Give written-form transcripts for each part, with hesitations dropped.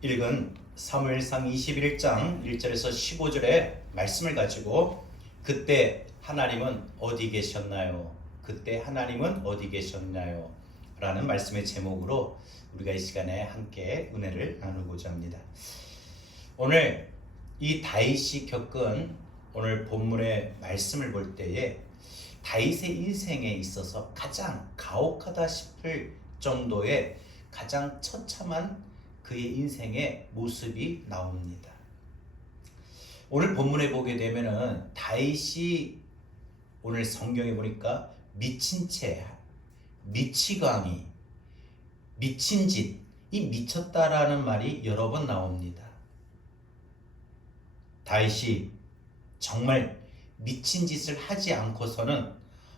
읽은 사무엘상 21장 1절에서 15절의 말씀을 가지고 그때 하나님은 어디 계셨나요? 그때 하나님은 어디 계셨나요? 라는 말씀의 제목으로 우리가 이 시간에 함께 은혜를 나누고자 합니다. 오늘 이 다윗이 겪은 오늘 본문의 말씀을 볼 때에 다윗의 인생에 있어서 가장 가혹하다 싶을 정도의 가장 처참한 그의 인생의 모습이 나옵니다. 오늘 본문에 보게 되면은 다윗이 오늘 성경에 보니까 미친 채, 미치광이, 미친 짓, 이 미쳤다라는 말이 여러 번 나옵니다. 다윗이 정말 미친 짓을 하지 않고서는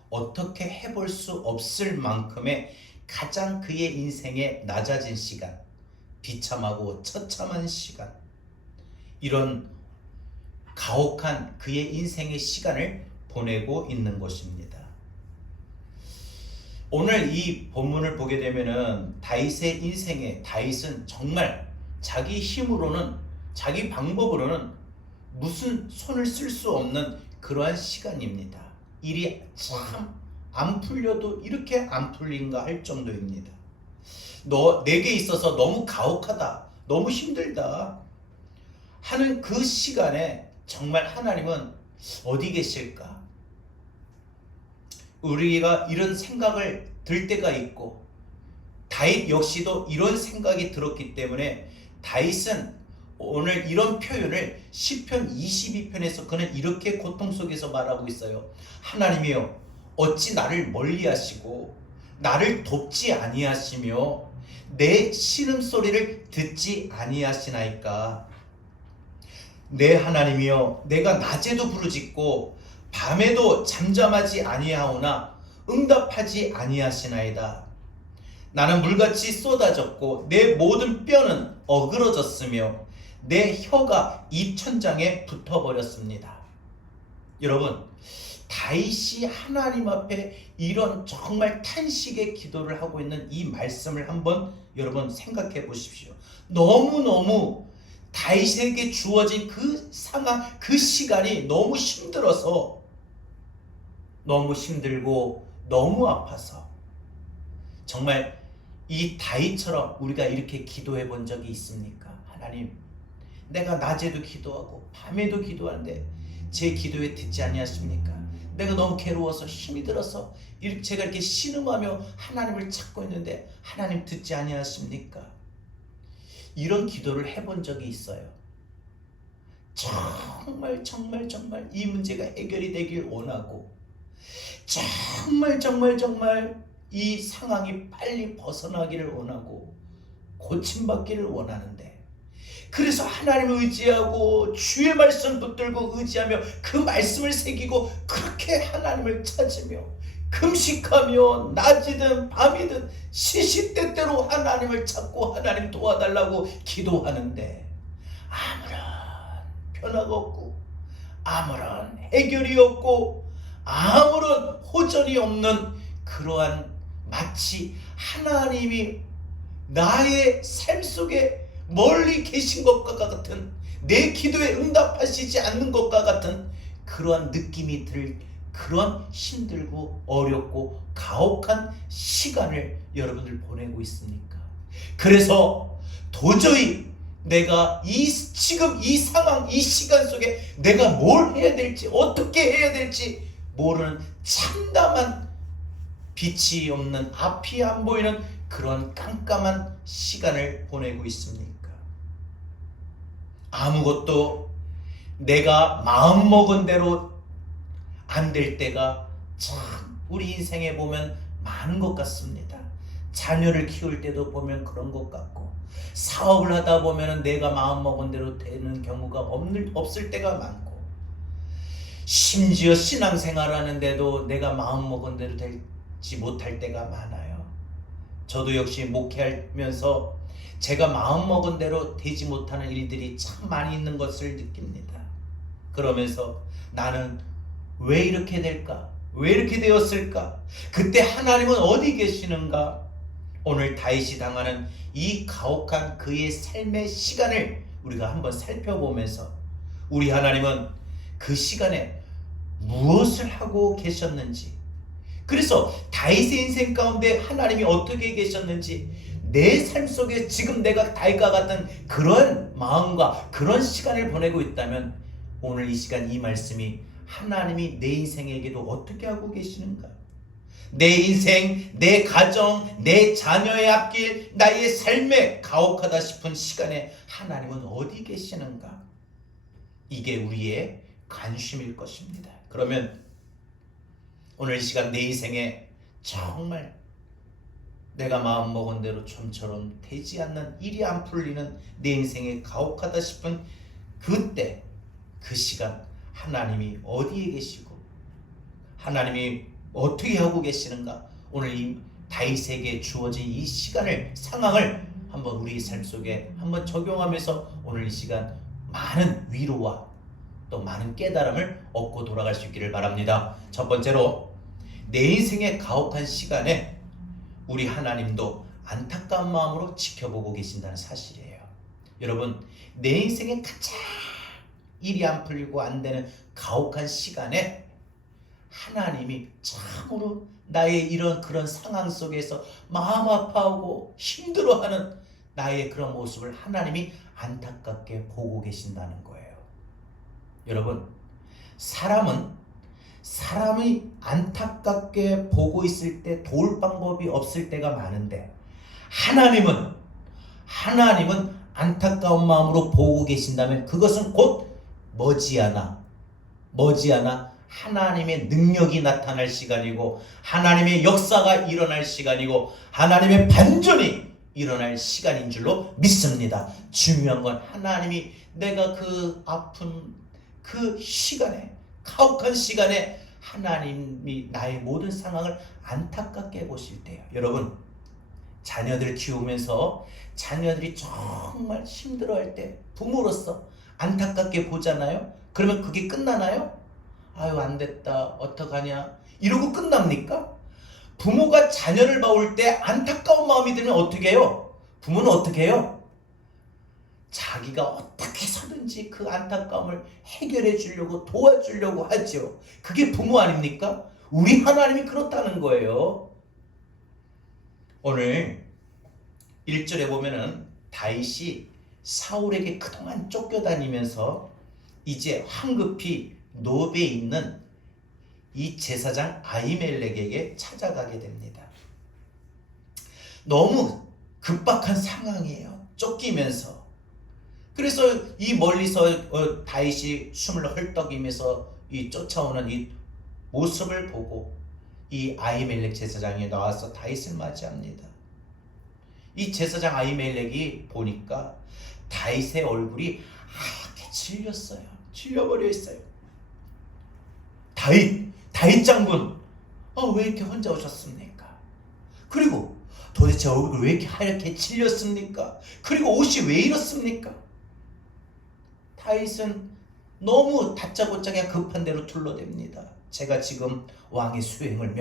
어떻게 해볼 수 없을 만큼의 가장 그의 인생에 낮아진 시간, 비참하고 처참한 시간, 이런 가혹한 그의 인생의 시간을 보내고 있는 것입니다. 오늘 이 본문을 보게 되면은 다윗의 인생에 다윗은 정말 자기 힘으로는, 자기 방법으로는 무슨 손을 쓸 수 없는 그러한 시간입니다. 일이 참 안 풀려도 이렇게 안 풀린가 할 정도입니다. 내게 있어서 너무 가혹하다, 너무 힘들다 하는 그 시간에 정말 하나님은 어디 계실까? 우리가 이런 생각을 들 때가 있고, 다윗 역시도 이런 생각이 들었기 때문에 다윗은 오늘 이런 표현을 시편 22편에서 그는 이렇게 고통 속에서 말하고 있어요. 하나님이여, 어찌 나를 멀리하시고 나를 돕지 아니하시며 내 신음소리를 듣지 아니하시나이까. 내 하나님이여, 내가 낮에도 부르짖고 밤에도 잠잠하지 아니하오나 응답하지 아니하시나이다. 나는 물같이 쏟아졌고 내 모든 뼈는 어그러졌으며 내 혀가 입천장에 붙어버렸습니다. 여러분, 다윗이 하나님 앞에 이런 정말 탄식의 기도를 하고 있는 이 말씀을 한번 여러분 생각해 보십시오. 너무너무 다윗에게 주어진 그 상황, 그 시간이 너무 힘들어서, 너무 힘들고 너무 아파서, 정말 이 다윗처럼 우리가 이렇게 기도해 본 적이 있습니까? 하나님, 내가 낮에도 기도하고 밤에도 기도하는데 제 기도에 듣지 아니하십니까? 내가 너무 괴로워서 힘이 들어서 제가 이렇게 신음하며 하나님을 찾고 있는데 하나님 듣지 아니하십니까? 이런 기도를 해본 적이 있어요. 정말 이 문제가 해결이 되길 원하고, 정말 이 상황이 빨리 벗어나기를 원하고 고침받기를 원하는데, 그래서 하나님을 의지하고 주의 말씀 붙들고 의지하며 그 말씀을 새기고 그렇게 하나님을 찾으며 금식하며 낮이든 밤이든 시시때때로 하나님을 찾고 하나님 도와달라고 기도하는데 아무런 변화가 없고 아무런 해결이 없고 아무런 호전이 없는 그러한, 마치 하나님이 나의 삶 속에 멀리 계신 것과 같은, 내 기도에 응답하시지 않는 것과 같은 그러한 느낌이 들, 그런 힘들고 어렵고 가혹한 시간을 여러분들 보내고 있습니까? 그래서 도저히 내가 지금 이 상황, 이 시간 속에 내가 뭘 해야 될지, 어떻게 해야 될지 모르는 참담한, 빛이 없는, 앞이 안 보이는 그런 깜깜한 시간을 보내고 있습니까? 아무것도 내가 마음먹은 대로 안 될 때가 참 우리 인생에 보면 많은 것 같습니다. 자녀를 키울 때도 보면 그런 것 같고, 사업을 하다 보면 내가 마음먹은 대로 되는 경우가 없을 때가 많고, 심지어 신앙생활 하는데도 내가 마음먹은 대로 되지 못할 때가 많아요. 저도 역시 목회하면서 제가 마음먹은 대로 되지 못하는 일들이 참 많이 있는 것을 느낍니다. 그러면서 나는 왜 이렇게 될까? 왜 이렇게 되었을까? 그때 하나님은 어디 계시는가? 오늘 다윗이 당하는 이 가혹한 그의 삶의 시간을 우리가 한번 살펴보면서 우리 하나님은 그 시간에 무엇을 하고 계셨는지, 그래서 다윗의 인생 가운데 하나님이 어떻게 계셨는지, 내 삶 속에 지금 내가 다윗과 같은 그런 마음과 그런 시간을 보내고 있다면 오늘 이 시간 이 말씀이 하나님이 내 인생에게도 어떻게 하고 계시는가, 내 인생, 내 가정, 내 자녀의 앞길, 나의 삶에 가혹하다 싶은 시간에 하나님은 어디 계시는가, 이게 우리의 관심일 것입니다. 그러면 오늘 이 시간 내 인생에 정말 내가 마음먹은 대로 좀처럼 되지 않는, 일이 안 풀리는 내 인생에 가혹하다 싶은 그때, 그 시간 하나님이 어디에 계시고 하나님이 어떻게 하고 계시는가, 오늘 이 다윗에게 주어진 이 시간을, 상황을 한번 우리 삶 속에 한번 적용하면서 오늘 이 시간 많은 위로와 또 많은 깨달음을 얻고 돌아갈 수 있기를 바랍니다. 첫 번째로, 내 인생의 가혹한 시간에 우리 하나님도 안타까운 마음으로 지켜보고 계신다는 사실이에요. 여러분, 내 인생에 가장 일이 안 풀리고 안 되는 가혹한 시간에 하나님이 참으로 나의 이런 그런 상황 속에서 마음 아파하고 힘들어하는 나의 그런 모습을 하나님이 안타깝게 보고 계신다는 거예요. 여러분, 사람이 안타깝게 보고 있을 때 도울 방법이 없을 때가 많은데, 하나님은 안타까운 마음으로 보고 계신다면 그것은 곧 머지않아 하나님의 능력이 나타날 시간이고, 하나님의 역사가 일어날 시간이고, 하나님의 반전이 일어날 시간인 줄로 믿습니다. 중요한 건 하나님이 내가 그 아픈 그 시간에, 가혹한 시간에 하나님이 나의 모든 상황을 안타깝게 보실 때요. 여러분, 자녀들 키우면서 자녀들이 정말 힘들어할 때 부모로서 안타깝게 보잖아요. 그러면 그게 끝나나요? 아유, 안 됐다, 어떡하냐, 이러고 끝납니까? 부모가 자녀를 봐올 때 안타까운 마음이 들면 어떻게 해요? 부모는 어떻게 해요? 자기가 어떻게 해서든지 그 안타까움을 해결해 주려고, 도와주려고 하죠. 그게 부모 아닙니까? 우리 하나님이 그렇다는 거예요. 오늘 1절에 보면은 다윗이 사울에게 그동안 쫓겨다니면서 이제 황급히 노베에 있는 이 제사장 아히멜렉에게 찾아가게 됩니다. 너무 급박한 상황이에요. 쫓기면서. 그래서 이 멀리서 다윗이 숨을 헐떡이면서 이 쫓아오는 이 모습을 보고 이 아히멜렉 제사장이 나와서 다윗을 맞이합니다. 이 제사장 아히멜렉이 보니까 다윗의 얼굴이 하얗게 질려버려 있어요. 다윗 장군, 왜 이렇게 혼자 오셨습니까? 그리고 도대체 얼굴이 왜 이렇게 하얗게 질렸습니까? 그리고 옷이 왜 이렇습니까? 다윗은 너무 다짜고짜게 급한 대로 둘러댑니다. 제가 지금 왕의 수행을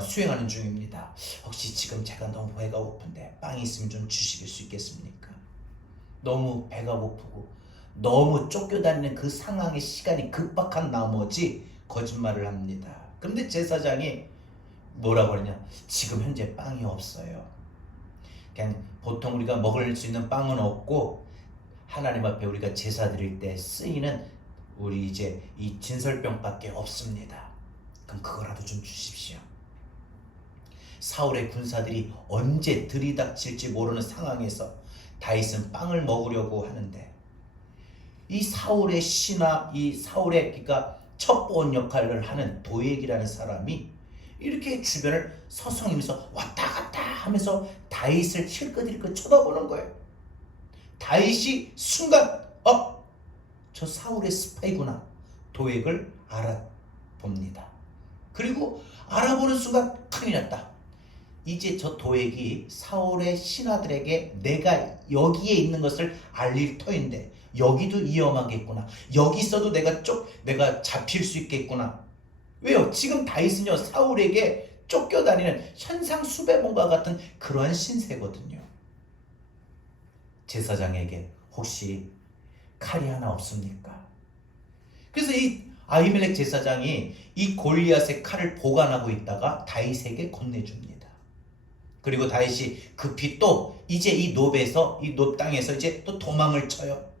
수행하는 중입니다. 혹시 지금 제가 너무 배가 고픈데 빵이 있으면 좀 주실 수 있겠습니까? 너무 배가 고프고 너무 쫓겨다니는 그 상황의 시간이 급박한 나머지 거짓말을 합니다. 그런데 제사장이 뭐라고 하느냐, 지금 현재 빵이 없어요. 그냥 보통 우리가 먹을 수 있는 빵은 없고 하나님 앞에 우리가 제사 드릴 때 쓰이는 우리 이제 이 진설병밖에 없습니다. 그럼 그거라도 좀 주십시오. 사울의 군사들이 언제 들이닥칠지 모르는 상황에서 다윗은 빵을 먹으려고 하는데, 이 사울의 신하, 이 사울의 그러니까 첩보원 역할을 하는 도액이라는 사람이 이렇게 주변을 서성이면서 왔다 갔다 하면서 다윗을 힐끗힐끗 쳐다보는 거예요. 다윗이 순간 저 사울의 스파이구나, 도액을 알아봅니다. 그리고 알아보는 순간 큰일 났다. 이제 저 도액이 사울의 신하들에게 내가 여기에 있는 것을 알릴 터인데 여기도 위험하겠구나, 여기 있어도 내가 잡힐 수 있겠구나. 왜요? 지금 다윗은요, 사울에게 쫓겨다니는 현상 수배범과 같은 그러한 신세거든요. 제사장에게 혹시 칼이 하나 없습니까? 그래서 이 아히멜렉 제사장이 이 골리앗의 칼을 보관하고 있다가 다윗에게 건네줍니다. 그리고 다윗이 급히 또 이제 이 놉에서, 이 놉 땅에서 이제 또 도망을 쳐요.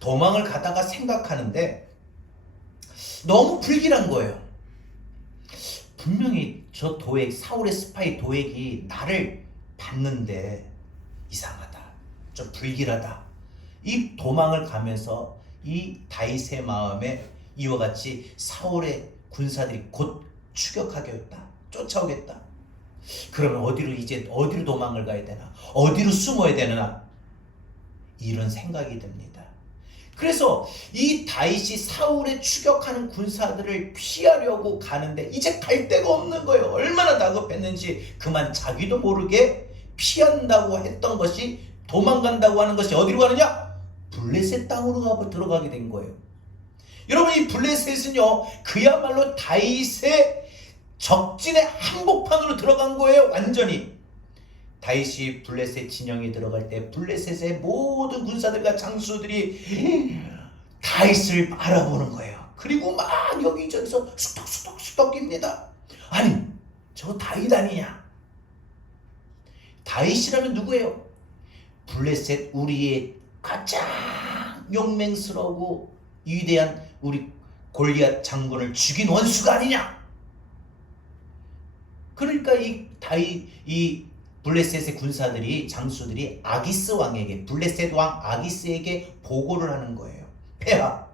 도망을 가다가 생각하는데 너무 불길한 거예요. 분명히 저 도액, 사울의 스파이 도액이 나를 봤는데 이상하다, 좀 불길하다. 이 도망을 가면서 이 다윗의 마음에 이와 같이 사울의 군사들이 곧 추격하겠다, 쫓아오겠다. 그러면 어디로 도망을 가야 되나, 어디로 숨어야 되나, 이런 생각이 듭니다. 그래서 이 다윗이 사울의 추격하는 군사들을 피하려고 가는데 이제 갈 데가 없는 거예요. 얼마나 다급했는지 그만 자기도 모르게 피한다고 했던 것이, 도망간다고 하는 것이 어디로 가느냐? 블레셋 땅으로 들어가게 된 거예요. 여러분, 이 블레셋은요, 그야말로 다윗의 적진의 한복판으로 들어간 거예요. 완전히. 다윗이 블레셋 진영에 들어갈 때 블레셋의 모든 군사들과 장수들이 다윗을 알아보는 거예요. 그리고 막 여기저기서 수덕수덕입니다. 아니, 저 다윗 아니냐? 다윗이라면 누구예요? 블레셋 우리의 가장 용맹스러우고 위대한 우리 골리앗 장군을 죽인 원수가 아니냐? 그러니까 이 블레셋의 군사들이, 장수들이 아기스 왕에게, 블레셋 왕 아기스에게 보고를 하는 거예요. 폐하,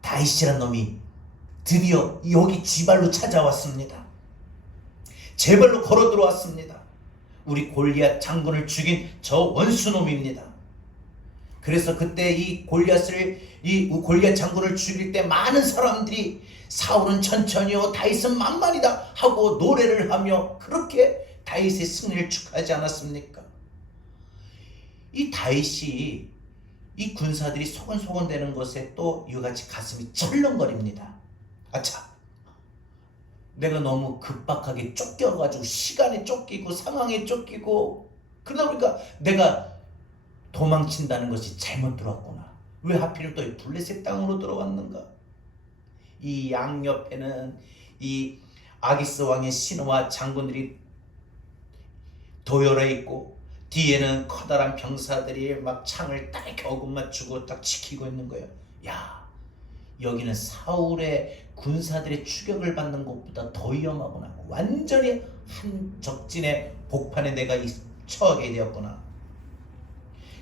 다윗이란 놈이 드디어 여기 지발로 찾아왔습니다. 제 발로 걸어 들어왔습니다. 우리 골리앗 장군을 죽인 저 원수놈입니다. 그래서 그때 이 골리앗 장군을 죽일 때 많은 사람들이 사울은 천천히요, 다윗은 만만이다 하고 노래를 하며 그렇게 다윗의 승리를 축하하지 않았습니까? 이 다윗이 이 군사들이 소곤소곤 되는 것에 또 이와 같이 가슴이 철렁거립니다. 아차, 내가 너무 급박하게 쫓겨가지고, 시간에 쫓기고 상황에 쫓기고, 그러다 보니까 내가 도망친다는 것이 잘못 들었구나. 왜 하필 또 블레셋 땅으로 들어왔는가? 이 양옆에는 이 아기스 왕의 신하와 장군들이 도열해 있고, 뒤에는 커다란 병사들이 막 창을 딱 겨우 맞추고 딱 지키고 있는 거예요. 야, 여기는 사울의 군사들의 추격을 받는 것보다 더 위험하구나. 완전히 한 적진의 복판에 내가 처하게 되었구나.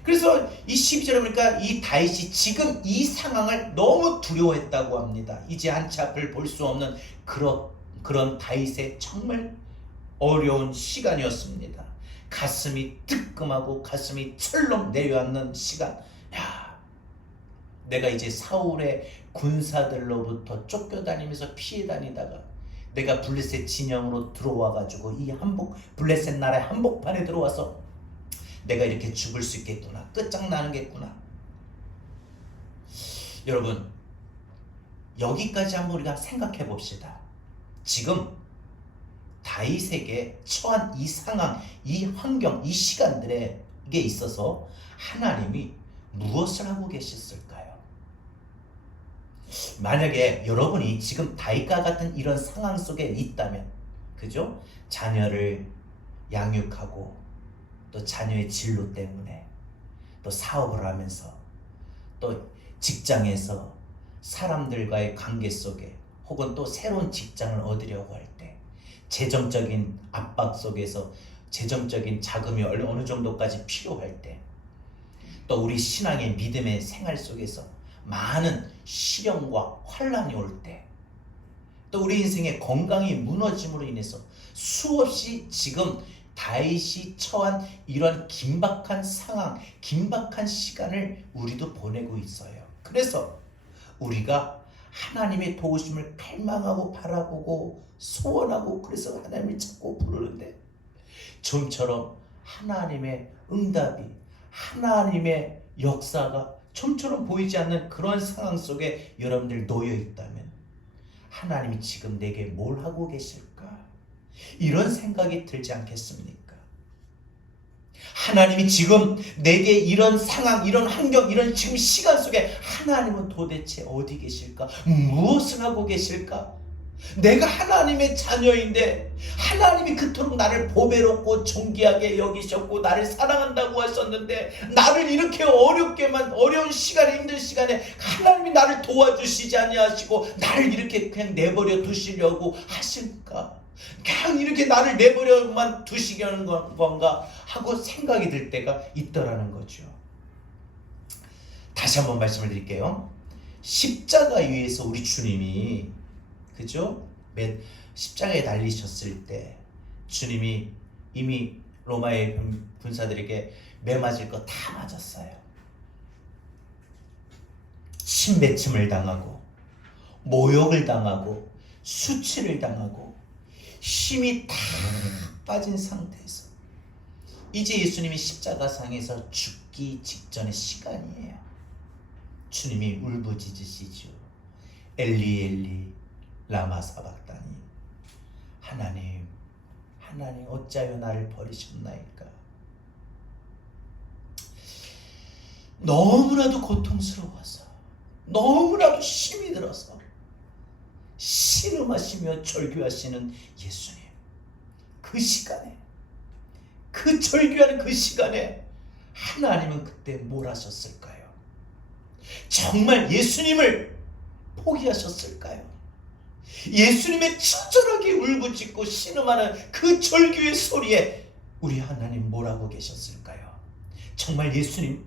그래서 이 12절에 보니까 이 다윗이 지금 이 상황을 너무 두려워했다고 합니다. 이제 한치 앞을 볼 수 없는 그런 다윗의 정말 어려운 시간이었습니다. 가슴이 뜨끔하고 가슴이 철렁 내려앉는 시간. 야, 내가 이제 사울의 군사들로부터 쫓겨다니면서 피해 다니다가 내가 블레셋 진영으로 들어와가지고 이 블레셋 나라의 한복판에 들어와서 내가 이렇게 죽을 수 있겠구나, 끝장나는겠구나. 여러분, 여기까지 한번 우리가 생각해 봅시다. 지금 다윗에게 처한 이 상황, 이 환경, 이 시간들에 있어서 하나님이 무엇을 하고 계셨을까요? 만약에 여러분이 지금 다윗과 같은 이런 상황 속에 있다면, 그죠? 자녀를 양육하고 또 자녀의 진로 때문에 또 사업을 하면서 또 직장에서 사람들과의 관계 속에 혹은 또 새로운 직장을 얻으려고 할 때 재정적인 압박 속에서 재정적인 자금이 어느 정도까지 필요할 때, 또 우리 신앙의 믿음의 생활 속에서 많은 시련과 환란이 올 때, 또 우리 인생의 건강이 무너짐으로 인해서 수없이 지금 다윗이 처한 이런 긴박한 상황, 긴박한 시간을 우리도 보내고 있어요. 그래서 우리가 하나님의 도우심을 갈망하고 바라보고 소원하고, 그래서 하나님을 찾고 부르는데 좀처럼 하나님의 응답이, 하나님의 역사가 좀처럼 보이지 않는 그런 상황 속에 여러분들 놓여 있다면 하나님이 지금 내게 뭘 하고 계실까? 이런 생각이 들지 않겠습니까? 하나님이 지금 내게 이런 상황, 이런 환경, 이런 지금 시간 속에 하나님은 도대체 어디 계실까? 무엇을 하고 계실까? 내가 하나님의 자녀인데 하나님이 그토록 나를 보배롭고 존귀하게 여기셨고 나를 사랑한다고 하셨는데 나를 이렇게 어려운 시간에, 힘든 시간에 하나님이 나를 도와주시지 아니하시고 나를 이렇게 그냥 내버려 두시려고 하실까? 그냥 이렇게 나를 내버려만 두시려는 건가 하고 생각이 들 때가 있더라는 거죠. 다시 한번 말씀을 드릴게요. 십자가 위에서 우리 주님이, 그죠? 십자가에 달리셨을 때 주님이 이미 로마의 군사들에게 매맞을 거 다 맞았어요. 침뱉음을 당하고 모욕을 당하고 수치를 당하고 힘이 다 빠진 상태에서 이제 예수님이 십자가상에서 죽기 직전의 시간이에요. 주님이 울부짖으시죠. 엘리 엘리 라마 사박다니, 하나님 하나님 어찌하여 나를 버리셨나이까. 너무나도 고통스러워서, 너무나도 힘이 들어서 신음하시며 절규하시는 예수님, 그 시간에, 그 절규하는 그 시간에 하나님은 그때 뭘 하셨을까요? 정말 예수님을 포기하셨을까요? 예수님의 처절하게 울부짖고 신음하는 그 절규의 소리에 우리 하나님 뭐라고 계셨을까요? 정말 예수님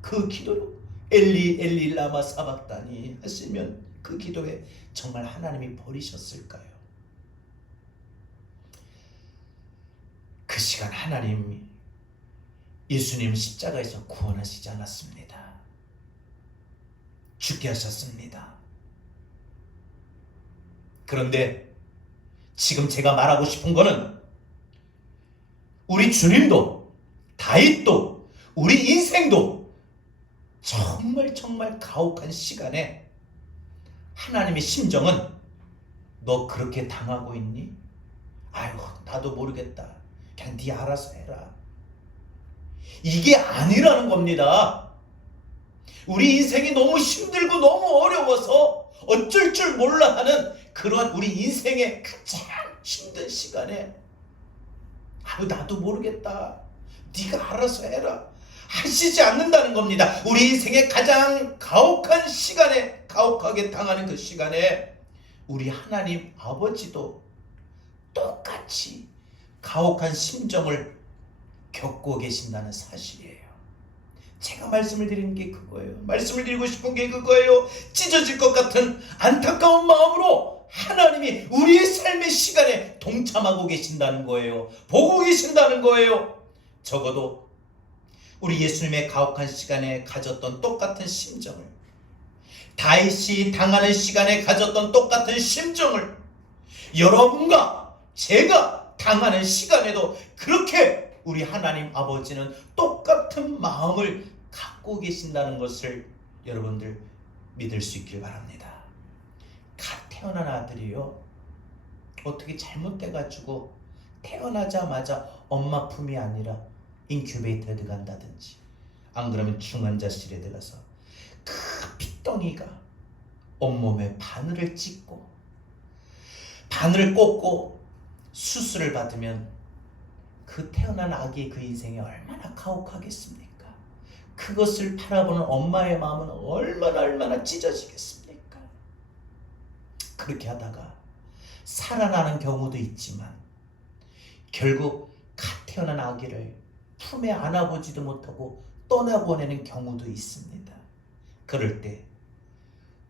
그 기도로 엘리 엘리 라마 사박다니 하시면 그 기도에 정말 하나님이 버리셨을까요? 그 시간 하나님이 예수님 십자가에서 구원하시지 않았습니다. 죽게 하셨습니다. 그런데 지금 제가 말하고 싶은 거는 우리 주님도 다윗도 우리 인생도 정말 가혹한 시간에 하나님의 심정은 너 그렇게 당하고 있니? 아유 나도 모르겠다. 그냥 네 알아서 해라. 이게 아니라는 겁니다. 우리 인생이 너무 힘들고 너무 어려워서 어쩔 줄 몰라 하는 그런 우리 인생의 가장 힘든 시간에 아유 나도 모르겠다. 네가 알아서 해라. 하시지 않는다는 겁니다. 우리 인생의 가장 가혹한 시간에, 가혹하게 당하는 그 시간에 우리 하나님 아버지도 똑같이 가혹한 심정을 겪고 계신다는 사실이에요. 제가 말씀을 드리는 게 그거예요. 말씀을 드리고 싶은 게 그거예요. 찢어질 것 같은 안타까운 마음으로 하나님이 우리의 삶의 시간에 동참하고 계신다는 거예요. 보고 계신다는 거예요. 적어도 우리 예수님의 가혹한 시간에 가졌던 똑같은 심정을, 다윗이 당하는 시간에 가졌던 똑같은 심정을 여러분과 제가 당하는 시간에도 그렇게 우리 하나님 아버지는 똑같은 마음을 갖고 계신다는 것을 여러분들 믿을 수 있길 바랍니다. 갓 태어난 아들이요, 어떻게 잘못돼가지고 태어나자마자 엄마 품이 아니라 인큐베이터에 들어간다든지, 안 그러면 중환자실에 들어가서 그 핏덩이가 온몸에 바늘을 찢고 바늘을 꽂고 수술을 받으면 그 태어난 아기의 그 인생이 얼마나 가혹하겠습니까? 그것을 바라보는 엄마의 마음은 얼마나 찢어지겠습니까? 그렇게 하다가 살아나는 경우도 있지만 결국 갓 태어난 아기를 품에 안아보지도 못하고 떠나보내는 경우도 있습니다. 그럴 때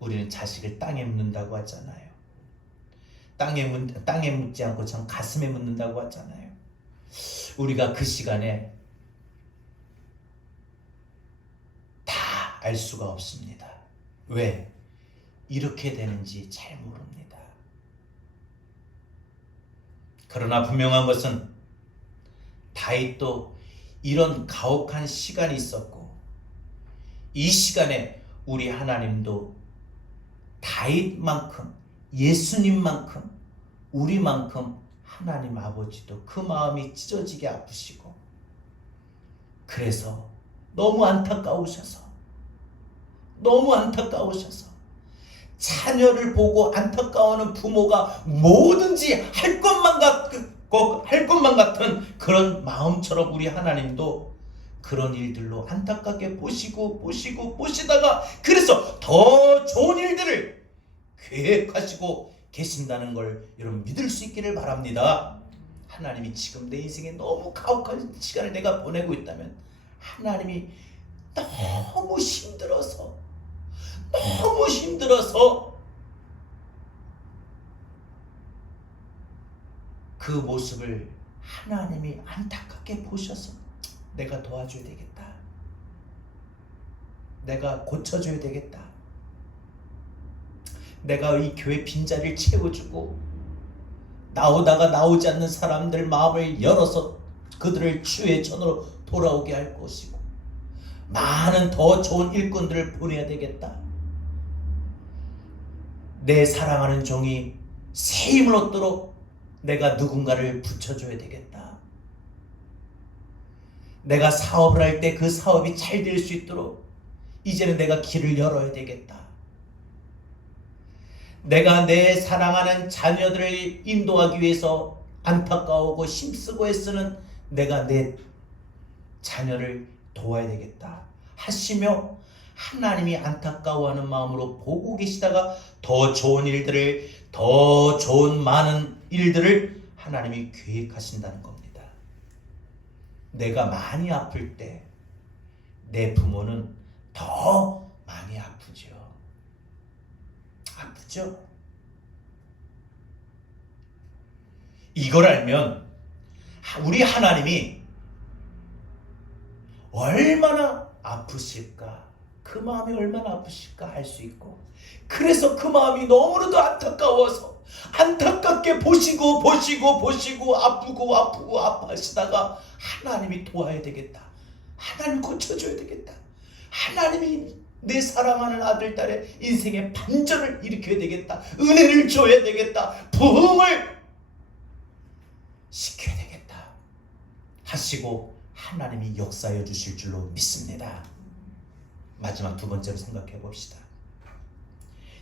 우리는 자식을 땅에 묻는다고 하잖아요. 땅에 묻지 않고 참 가슴에 묻는다고 하잖아요. 우리가 그 시간에 다 알 수가 없습니다. 왜 이렇게 되는지 잘 모릅니다. 그러나 분명한 것은 다윗도 이런 가혹한 시간이 있었고, 이 시간에 우리 하나님도 다윗만큼, 예수님만큼, 우리만큼 하나님 아버지도 그 마음이 찢어지게 아프시고, 그래서 너무 안타까우셔서 자녀를 보고 안타까워하는 부모가 뭐든지 할 것만 같은 그런 마음처럼 우리 하나님도 그런 일들로 안타깝게 보시다가 그래서 더 좋은 일들을 계획하시고 계신다는 걸 여러분 믿을 수 있기를 바랍니다. 하나님이 지금 내 인생에 너무 가혹한 시간을 내가 보내고 있다면 하나님이 너무 힘들어서 그 모습을 하나님이 안타깝게 보셔서 내가 도와줘야 되겠다, 내가 고쳐줘야 되겠다, 내가 이 교회 빈자리를 채워주고 나오다가 나오지 않는 사람들 마음을 열어서 그들을 주의 전으로 돌아오게 할 것이고, 많은 더 좋은 일꾼들을 보내야 되겠다, 내 사랑하는 종이 새 힘을 얻도록 내가 누군가를 붙여줘야 되겠다, 내가 사업을 할 때 그 사업이 잘 될 수 있도록 이제는 내가 길을 열어야 되겠다, 내가 내 사랑하는 자녀들을 인도하기 위해서 안타까워하고 힘쓰고 애쓰는 내가 내 자녀를 도와야 되겠다 하시며 하나님이 안타까워하는 마음으로 보고 계시다가 더 좋은 일들을, 더 좋은 많은 일들을 하나님이 계획하신다는 겁니다. 내가 많이 아플 때 내 부모는 더 많이 아프죠. 이걸 알면 우리 하나님이 얼마나 아프실까, 그 마음이 얼마나 아프실까 알 수 있고, 그래서 그 마음이 너무나도 안타까워서 안타깝게 보시고 아프고 아파하시다가 하나님이 도와야 되겠다, 하나님 고쳐줘야 되겠다, 하나님이 내 사랑하는 아들 딸의 인생의 반전을 일으켜야 되겠다, 은혜를 줘야 되겠다, 부흥을 시켜야 되겠다 하시고 하나님이 역사해 주실 줄로 믿습니다. 마지막 두 번째로 생각해 봅시다.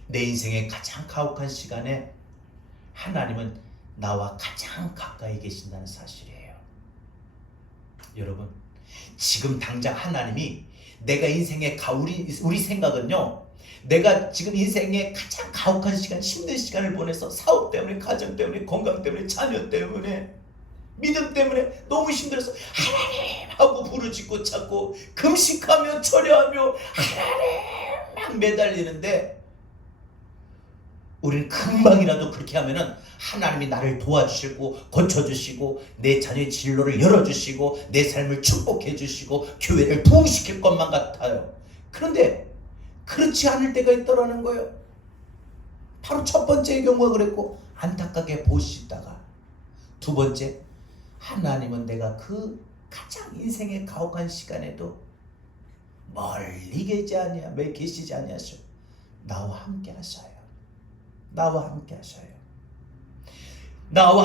내 인생의 가장 가혹한 시간에 하나님은 나와 가장 가까이 계신다는 사실이에요. 여러분, 지금 당장 하나님이 내가 인생의 우리 생각은요, 내가 지금 인생의 가장 가혹한 시간, 힘든 시간을 보내서 사업 때문에, 가정 때문에, 건강 때문에, 자녀 때문에, 믿음 때문에 너무 힘들어서 하나님 하고 부르짖고 찾고 금식하며 철야하며 하나님 막 매달리는데, 우리는 금방이라도 그렇게 하면은 하나님이 나를 도와주시고 고쳐주시고 내 자녀의 진로를 열어주시고 내 삶을 축복해 주시고 교회를 부흥시킬 것만 같아요. 그런데 그렇지 않을 때가 있더라는 거예요. 바로 첫 번째의 경우가 그랬고, 안타깝게 보시다가, 두 번째, 하나님은 내가 그 가장 인생의 가혹한 시간에도 멀리 계시지 아니하시고 나와 함께 하셔요. 나와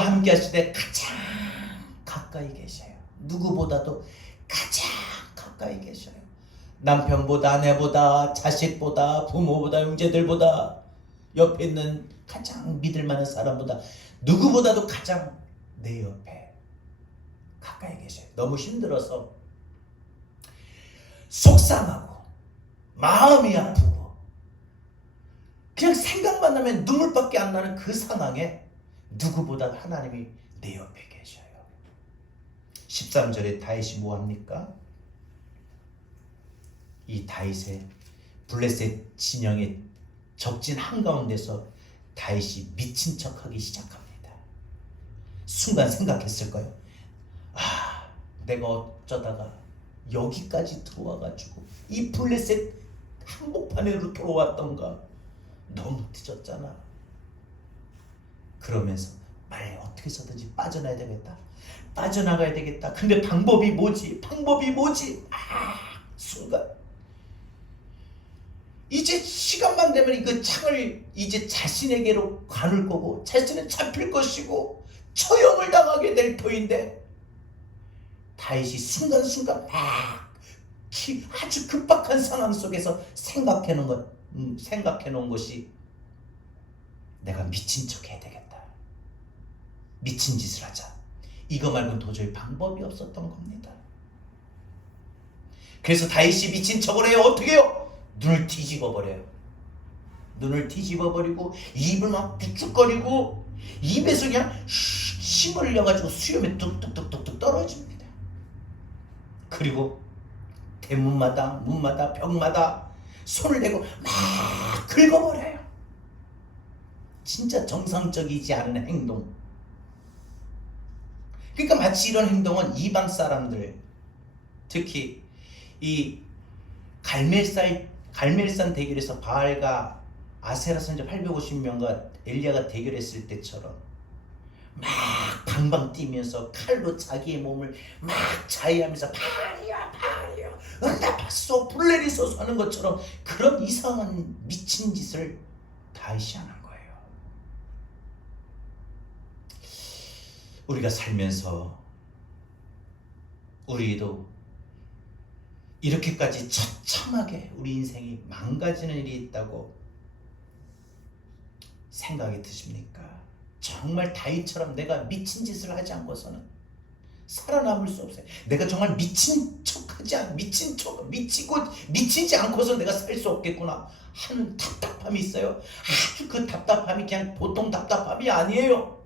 함께 하실 때 가장 가까이 계셔요. 누구보다도 가장 가까이 계셔요. 남편보다, 아내보다, 자식보다, 부모보다, 형제들보다, 옆에 있는 가장 믿을 만한 사람보다, 누구보다도 가장 내 옆에 가까이 계셔요. 너무 힘들어서 속상하고 마음이 아프고 그냥 생각만 나면 눈물밖에 안 나는 그 상황에 누구보다 하나님이 내 옆에 계셔요. 13절에 다윗이 뭐합니까? 이 다윗의 블레셋 진영의 적진 한가운데서 다윗이 미친 척하기 시작합니다. 순간 생각했을 거예요. 내가 어쩌다가 여기까지 들어와가지고 이 블레셋 한복판으로 들어왔던가, 너무 늦었잖아. 그러면서 어떻게 해서든지 빠져나가야 되겠다. 근데 방법이 뭐지? 순간 이제 시간만 되면 그 창을 이제 자신에게로 가눌 거고, 자신은 잡힐 것이고, 처형을 당하게 될 터인데 다윗이 순간순간 막 아주 급박한 상황 속에서 생각해 놓은 것이 내가 미친 척 해야 되겠다. 미친 짓을 하자. 이거 말고는 도저히 방법이 없었던 겁니다. 그래서 다윗이 미친 척을 해요. 어떻게 해요? 눈을 뒤집어 버려요. 눈을 뒤집어 버리고 입을 막 부축거리고 입에서 그냥 침을 흘려가지고 수염에 뚝뚝뚝뚝 떨어집니다. 그리고 대문마다 문마다 벽마다 손을 대고 막 긁어버려요. 진짜 정상적이지 않은 행동. 그러니까 마치 이런 행동은 이방 사람들, 특히 이 갈멜산 대결에서 바알과 아세라 선자 850명과 엘리야가 대결했을 때처럼 막 방방 뛰면서 칼로 자기의 몸을 막 자위하면서 바알이야 응답했어 불내리소서 하는 것처럼 그런 이상한 미친 짓을 다윗이 하는 거예요. 우리가 살면서 우리도 이렇게까지 처참하게 우리 인생이 망가지는 일이 있다고 생각이 드십니까? 정말 다윗처럼 내가 미친 짓을 하지 않고서는 살아남을 수 없어요. 내가 정말 미치지 않고서 내가 살 수 없겠구나 하는 답답함이 있어요. 아주 그 답답함이 그냥 보통 답답함이 아니에요.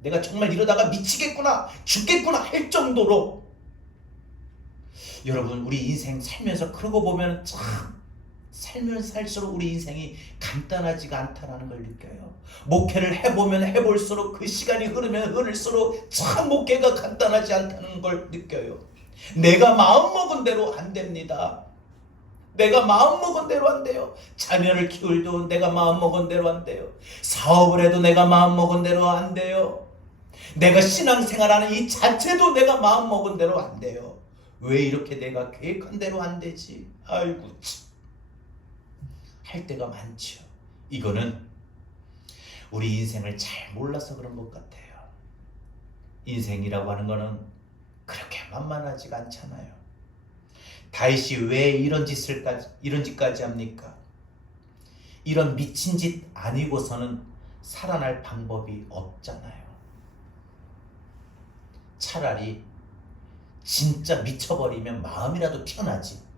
내가 정말 이러다가 미치겠구나, 죽겠구나 할 정도로. 여러분, 우리 인생 살면서 그러고 보면 참 살면 살수록 우리 인생이 간단하지가 않다라는 걸 느껴요. 목회를 해보면 해볼수록 그 시간이 흐르면 흐를수록 참 목회가 간단하지 않다는 걸 느껴요. 내가 마음먹은 대로 안 됩니다. 내가 마음먹은 대로 안 돼요. 자녀를 키울 때도 내가 마음먹은 대로 안 돼요. 사업을 해도 내가 마음먹은 대로 안 돼요. 내가 신앙생활하는 이 자체도 내가 마음먹은 대로 안 돼요. 왜 이렇게 내가 계획한 대로 안 되지? 아이고 참. 할 때가 많죠. 이거는 우리 인생을 잘 몰라서 그런 것 같아요. 인생이라고 하는 거는 그렇게 만만하지가 않잖아요. 다윗이 왜 이런 짓까지 합니까? 이런 미친 짓 아니고서는 살아날 방법이 없잖아요. 차라리 진짜 미쳐버리면 마음이라도 튀어나지.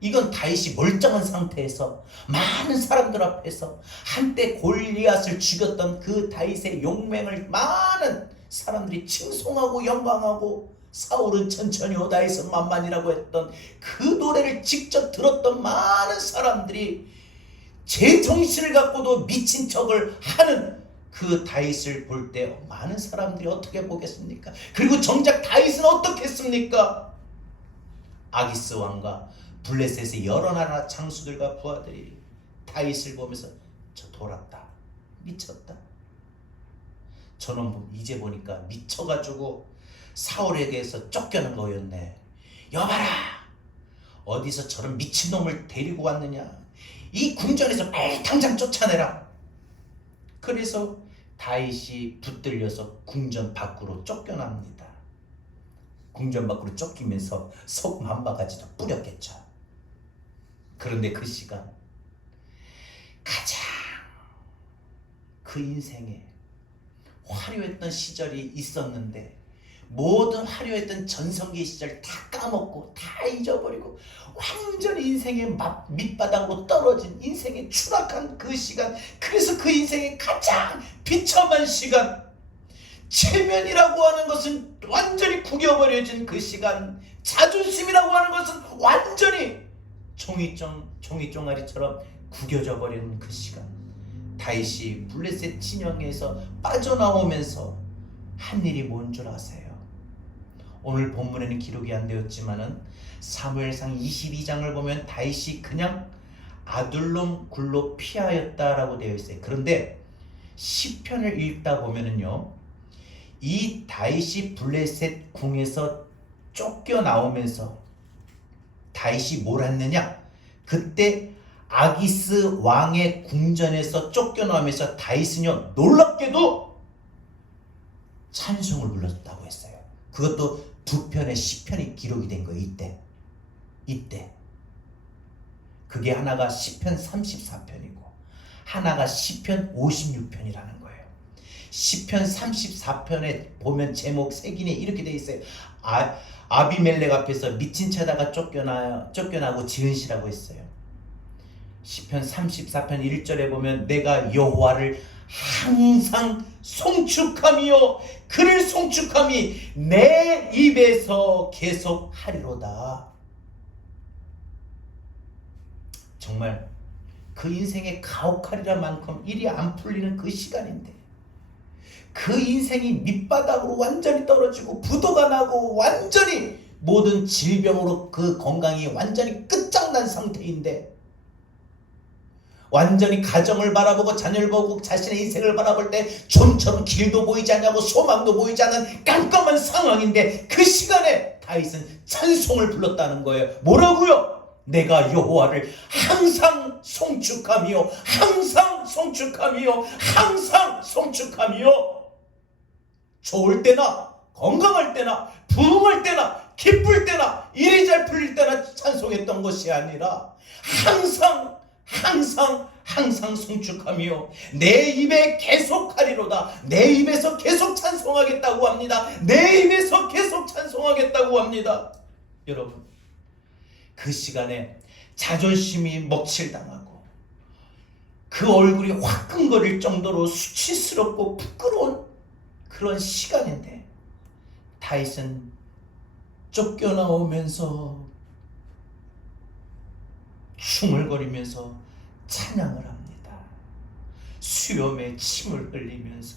이건 다윗이 멀쩡한 상태에서 많은 사람들 앞에서 한때 골리앗을 죽였던 그 다윗의 용맹을 많은 사람들이 칭송하고 영광하고 사울은 천천히 오다 해서 만만이라고 했던 그 노래를 직접 들었던 많은 사람들이 제 정신을 갖고도 미친 척을 하는 그 다윗을 볼 때 많은 사람들이 어떻게 보겠습니까? 그리고 정작 다윗은 어떻게 했습니까? 아기스 왕과 블레셋의 여러 나라 장수들과 부하들이 다윗을 보면서 저 돌았다, 미쳤다. 저는 이제 보니까 미쳐가지고 사울에게서 쫓겨난 거였네. 여봐라, 어디서 저런 미친놈을 데리고 왔느냐. 이 궁전에서 빨리 당장 쫓아내라. 그래서 다윗이 붙들려서 궁전 밖으로 쫓겨납니다. 궁전 밖으로 쫓기면서 소금 한 바가지도 뿌렸겠죠. 그런데 그 시간 가장 그 인생에 화려했던 시절이 있었는데 모든 화려했던 전성기 시절 다 까먹고 다 잊어버리고 완전히 인생의 밑바닥으로 떨어진 인생의 추락한 그 시간, 그래서 그 인생의 가장 비참한 시간, 체면이라고 하는 것은 완전히 구겨버려진 그 시간, 자존심이라고 하는 것은 완전히 종이종아리처럼 구겨져 버리는 그 시간, 다윗이 블레셋 진영에서 빠져나오면서 한 일이 뭔 줄 아세요? 오늘 본문에는 기록이 안 되었지만은 사무엘상 22장을 보면 다윗이 그냥 아둘람 굴로 피하였다라고 되어 있어요. 그런데 시편을 읽다 보면은요, 이 다윗이 블레셋 궁에서 쫓겨나오면서 다윗이 뭘 했느냐? 그때 아기스 왕의 궁전에서 쫓겨나오면서 다윗은요, 놀랍게도 찬송을 불렀다고 했어요. 그것도 두 편의 시편이 기록이 된 거예요. 이때 그게 하나가 시편 34편이고 하나가 시편 56편이라는 거예요. 시편 34편에 보면 제목 색인이 이렇게 돼 있어요. 아비멜렉 앞에서 미친 자다가 쫓겨나고 지은 시라고 했어요. 시편 34편 1절에 보면 내가 여호와를 항상 송축하며 그를 송축함이 내 입에서 계속하리로다. 정말 그 인생의 가혹하리라 만큼 일이 안 풀리는 그 시간인데 그 인생이 밑바닥으로 완전히 떨어지고 부도가 나고 완전히 모든 질병으로 그 건강이 완전히 끝장난 상태인데 완전히 가정을 바라보고 자녀를 보고 자신의 인생을 바라볼 때 좀처럼 길도 보이지 않냐고 소망도 보이지 않는 깜깜한 상황인데 그 시간에 다윗은 찬송을 불렀다는 거예요. 뭐라고요? 내가 여호와를 항상 송축하며 항상 송축하며 항상 송축하며 좋을 때나 건강할 때나 부흥할 때나 기쁠 때나 일이 잘 풀릴 때나 찬송했던 것이 아니라 항상 송축하며 내 입에 계속하리로다. 내 입에서 계속 찬송하겠다고 합니다. 내 입에서 계속 찬송하겠다고 합니다. 여러분 그 시간에 자존심이 먹칠당하고 그 얼굴이 화끈거릴 정도로 수치스럽고 부끄러운 그런 시간인데 다윗은 쫓겨나오면서 중얼거리면서 찬양을 합니다. 수염에 침을 흘리면서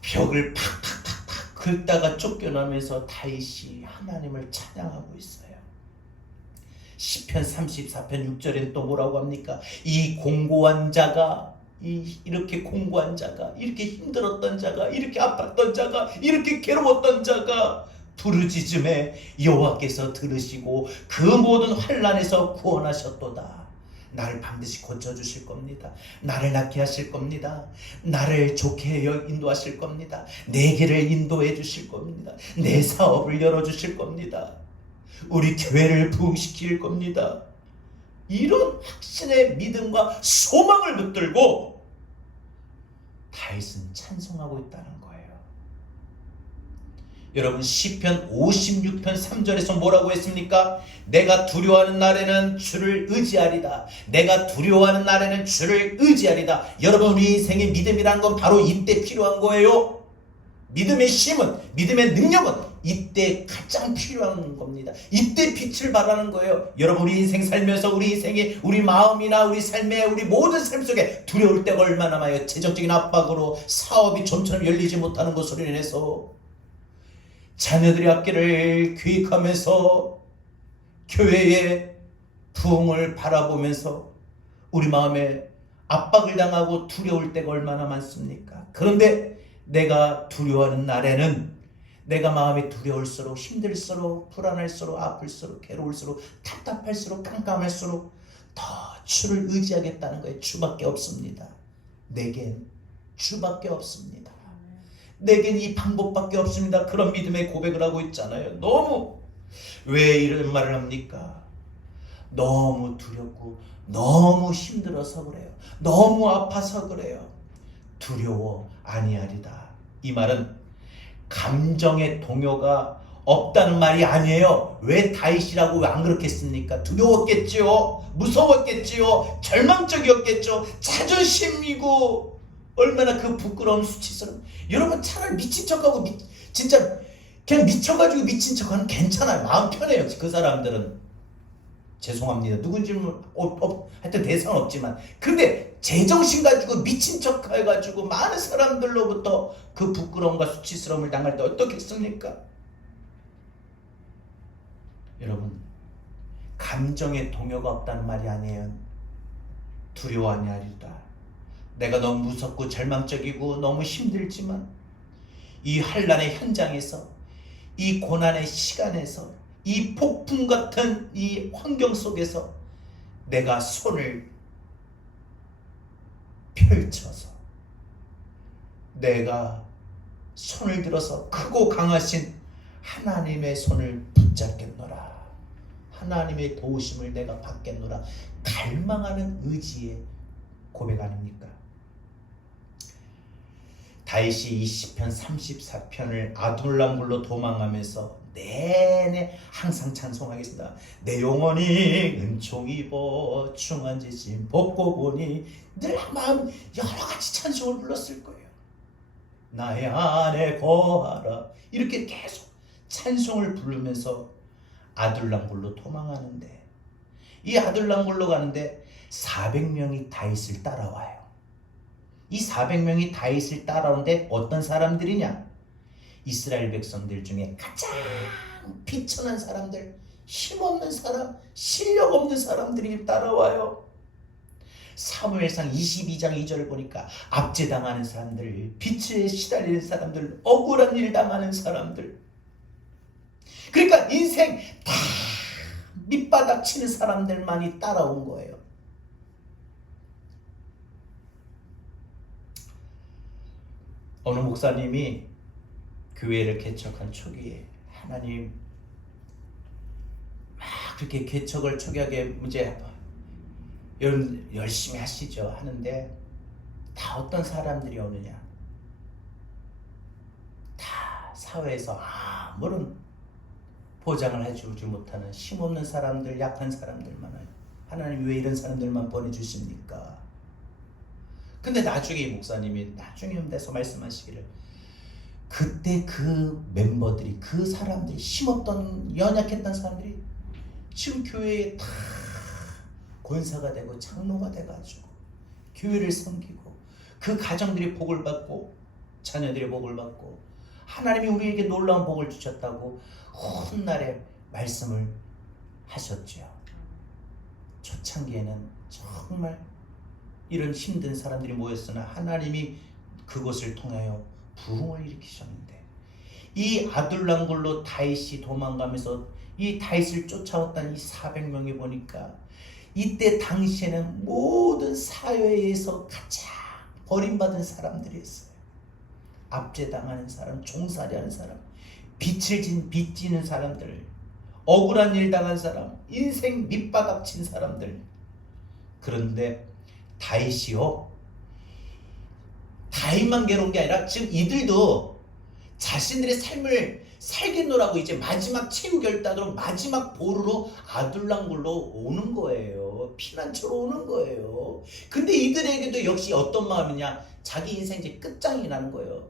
벽을 팍팍팍팍 긁다가 쫓겨나면서 다윗이 하나님을 찬양하고 있어요. 시편 34편 6절엔 또 뭐라고 합니까? 이 공고한 자가 이렇게 공고한 자가 이렇게 힘들었던 자가 이렇게 아팠던 자가 이렇게 괴로웠던 자가 부르짖음에 여호와께서 들으시고 그 모든 환난에서 구원하셨도다. 나를 반드시 고쳐주실 겁니다. 나를 낫게 하실 겁니다. 나를 좋게 인도하실 겁니다. 내 길을 인도해 주실 겁니다. 내 사업을 열어주실 겁니다. 우리 교회를 부흥시킬 겁니다. 이런 확신의 믿음과 소망을 붙들고 다윗은 찬송하고 있다는 거예요. 여러분 시편 56편 3절에서 뭐라고 했습니까? 내가 두려워하는 날에는 주를 의지하리다. 내가 두려워하는 날에는 주를 의지하리다. 여러분 우리 인생의 믿음이란 건 바로 이때 필요한 거예요. 믿음의 힘은 믿음의 능력은 이때 가장 필요한 겁니다. 이때 빛을 발하는 거예요. 여러분 우리 인생 살면서 우리 인생의 우리 마음이나 우리 삶의 우리 모든 삶 속에 두려울 때가 얼마나 많아요. 재정적인 압박으로 사업이 좀처럼 열리지 못하는 것으로 인해서 자녀들의 학교를 교육하면서 교회의 부흥을 바라보면서 우리 마음에 압박을 당하고 두려울 때가 얼마나 많습니까? 그런데 내가 두려워하는 날에는 내가 마음이 두려울수록 힘들수록 불안할수록 아플수록 괴로울수록 답답할수록 깜깜할수록 더 주를 의지하겠다는 거예요. 주밖에 없습니다. 내겐 주밖에 없습니다. 내겐 이 방법밖에 없습니다. 그런 믿음의 고백을 하고 있잖아요. 너무 왜 이런 말을 합니까? 너무 두렵고 너무 힘들어서 그래요. 너무 아파서 그래요. 두려워 아니하리다. 이 말은 감정의 동요가 없다는 말이 아니에요. 왜 다윗이라고 왜 안 그렇겠습니까? 두려웠겠지요. 무서웠겠지요. 절망적이었겠죠. 자존심이고 얼마나 그 부끄러운 수치스러움. 여러분 차라리 미친 척하고 진짜 그냥 미쳐가지고 미친 척하는 괜찮아요. 마음 편해요. 그 사람들은. 죄송합니다. 누군지는 하여튼 대상은 없지만 그런데 제정신 가지고 미친 척 해가지고 많은 사람들로부터 그 부끄러움과 수치스러움을 당할 때 어떻겠습니까? 여러분 감정의 동요가 없다는 말이 아니에요. 두려워 아니하리다. 내가 너무 무섭고 절망적이고 너무 힘들지만 이 환난의 현장에서 이 고난의 시간에서 이 폭풍 같은 이 환경 속에서 내가 손을 펼쳐서 내가 손을 들어서 크고 강하신 하나님의 손을 붙잡겠노라. 하나님의 도우심을 내가 받겠노라. 갈망하는 의지의 고백 아닙니까? 다윗이 이 시편 34편을 아둘람굴로 도망하면서 내내 항상 찬송하겠습니다. 내 영혼이 은총 입어 충한지심 벗고 보니 늘 마음 여러가지 찬송을 불렀을 거예요. 나의 안에 거하라 이렇게 계속 찬송을 부르면서 아둘람굴로 도망하는데, 이 아둘람굴로 가는데 400명이 다윗을 따라와요. 이 400명이 다윗을 따라오는데 어떤 사람들이냐? 이스라엘 백성들 중에 가장 비천한 사람들, 힘없는 사람, 실력 없는 사람들이 따라와요. 사무엘상 22장 2절을 보니까 압제당하는 사람들, 빛에 시달리는 사람들, 억울한 일 당하는 사람들, 그러니까 인생 다 밑바닥 치는 사람들만이 따라온 거예요. 어느 목사님이 교회를 개척한 초기에 하나님 막 그렇게 개척을 초기하게 이제 여러분 열심히 하시죠 하는데 다 어떤 사람들이 오느냐? 다 사회에서 아무런 보장을 해주지 못하는 힘없는 사람들, 약한 사람들만 와요. 하나님 왜 이런 사람들만 보내주십니까? 근데 나중에 이 목사님이 나중에 돼서 말씀하시기를, 그때 그 멤버들이, 그 사람들이, 힘없던 연약했던 사람들이 지금 교회에 다 권사가 되고 장로가 돼가지고 교회를 섬기고 그 가정들이 복을 받고 자녀들이 복을 받고 하나님이 우리에게 놀라운 복을 주셨다고 훗날에 말씀을 하셨죠. 초창기에는 정말 이런 힘든 사람들이 모였으나 하나님이 그것을 통하여 부흥을 일으키셨는데, 이 아둘람굴로 다윗이 도망가면서 이 다윗을 쫓아왔던 이 400명이 보니까 이때 당시에는 모든 사회에서 가장 버림받은 사람들이었어요. 압제당하는 사람, 종살이하는 사람, 빚지는 사람들, 억울한 일 당한 사람, 인생 밑바닥 친 사람들. 그런데 다윗이요, 다윗만 괴로운 게 아니라 지금 이들도 자신들의 삶을 살겠노라고 이제 마지막 최후 결단으로, 마지막 보루로 아둘람굴로 오는 거예요. 피난처로 오는 거예요. 근데 이들에게도 역시 어떤 마음이냐? 자기 인생 이제 끝장이 나는 거예요.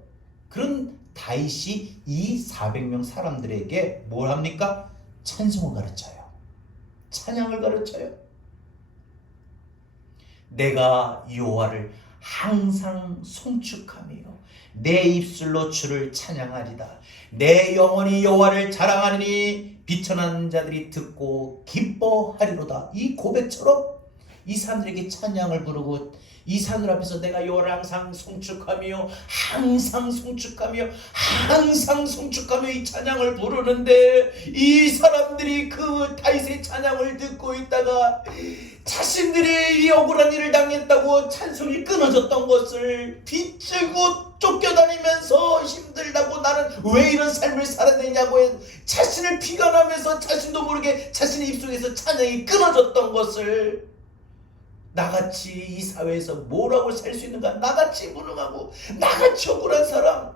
그런 다윗이 이 400명 사람들에게 뭘 합니까? 찬송을 가르쳐요. 찬양을 가르쳐요. 내가 여호와를 항상 송축하며 내 입술로 주를 찬양하리다. 내 영혼이 여호와를 자랑하리니 비천한 자들이 듣고 기뻐하리로다. 이 고백처럼 이 사람들에게 찬양을 부르고, 이 사람들 앞에서 내가 여호와를 항상 송축하며 항상 송축하며 항상 송축하며 이 찬양을 부르는데, 이 사람들이 그 다윗의 찬양을 듣고 있다가 자신들이 이 억울한 일을 당했다고 찬송이 끊어졌던 것을 빗질고 쫓겨다니면서 힘들다고, 나는 왜 이런 삶을 살아야 되냐고 자신을 비관하면서 자신도 모르게 자신의 입속에서 찬양이 끊어졌던 것을, 나같이 이 사회에서 뭐라고 살 수 있는가, 나같이 무능하고 나같이 억울한 사람,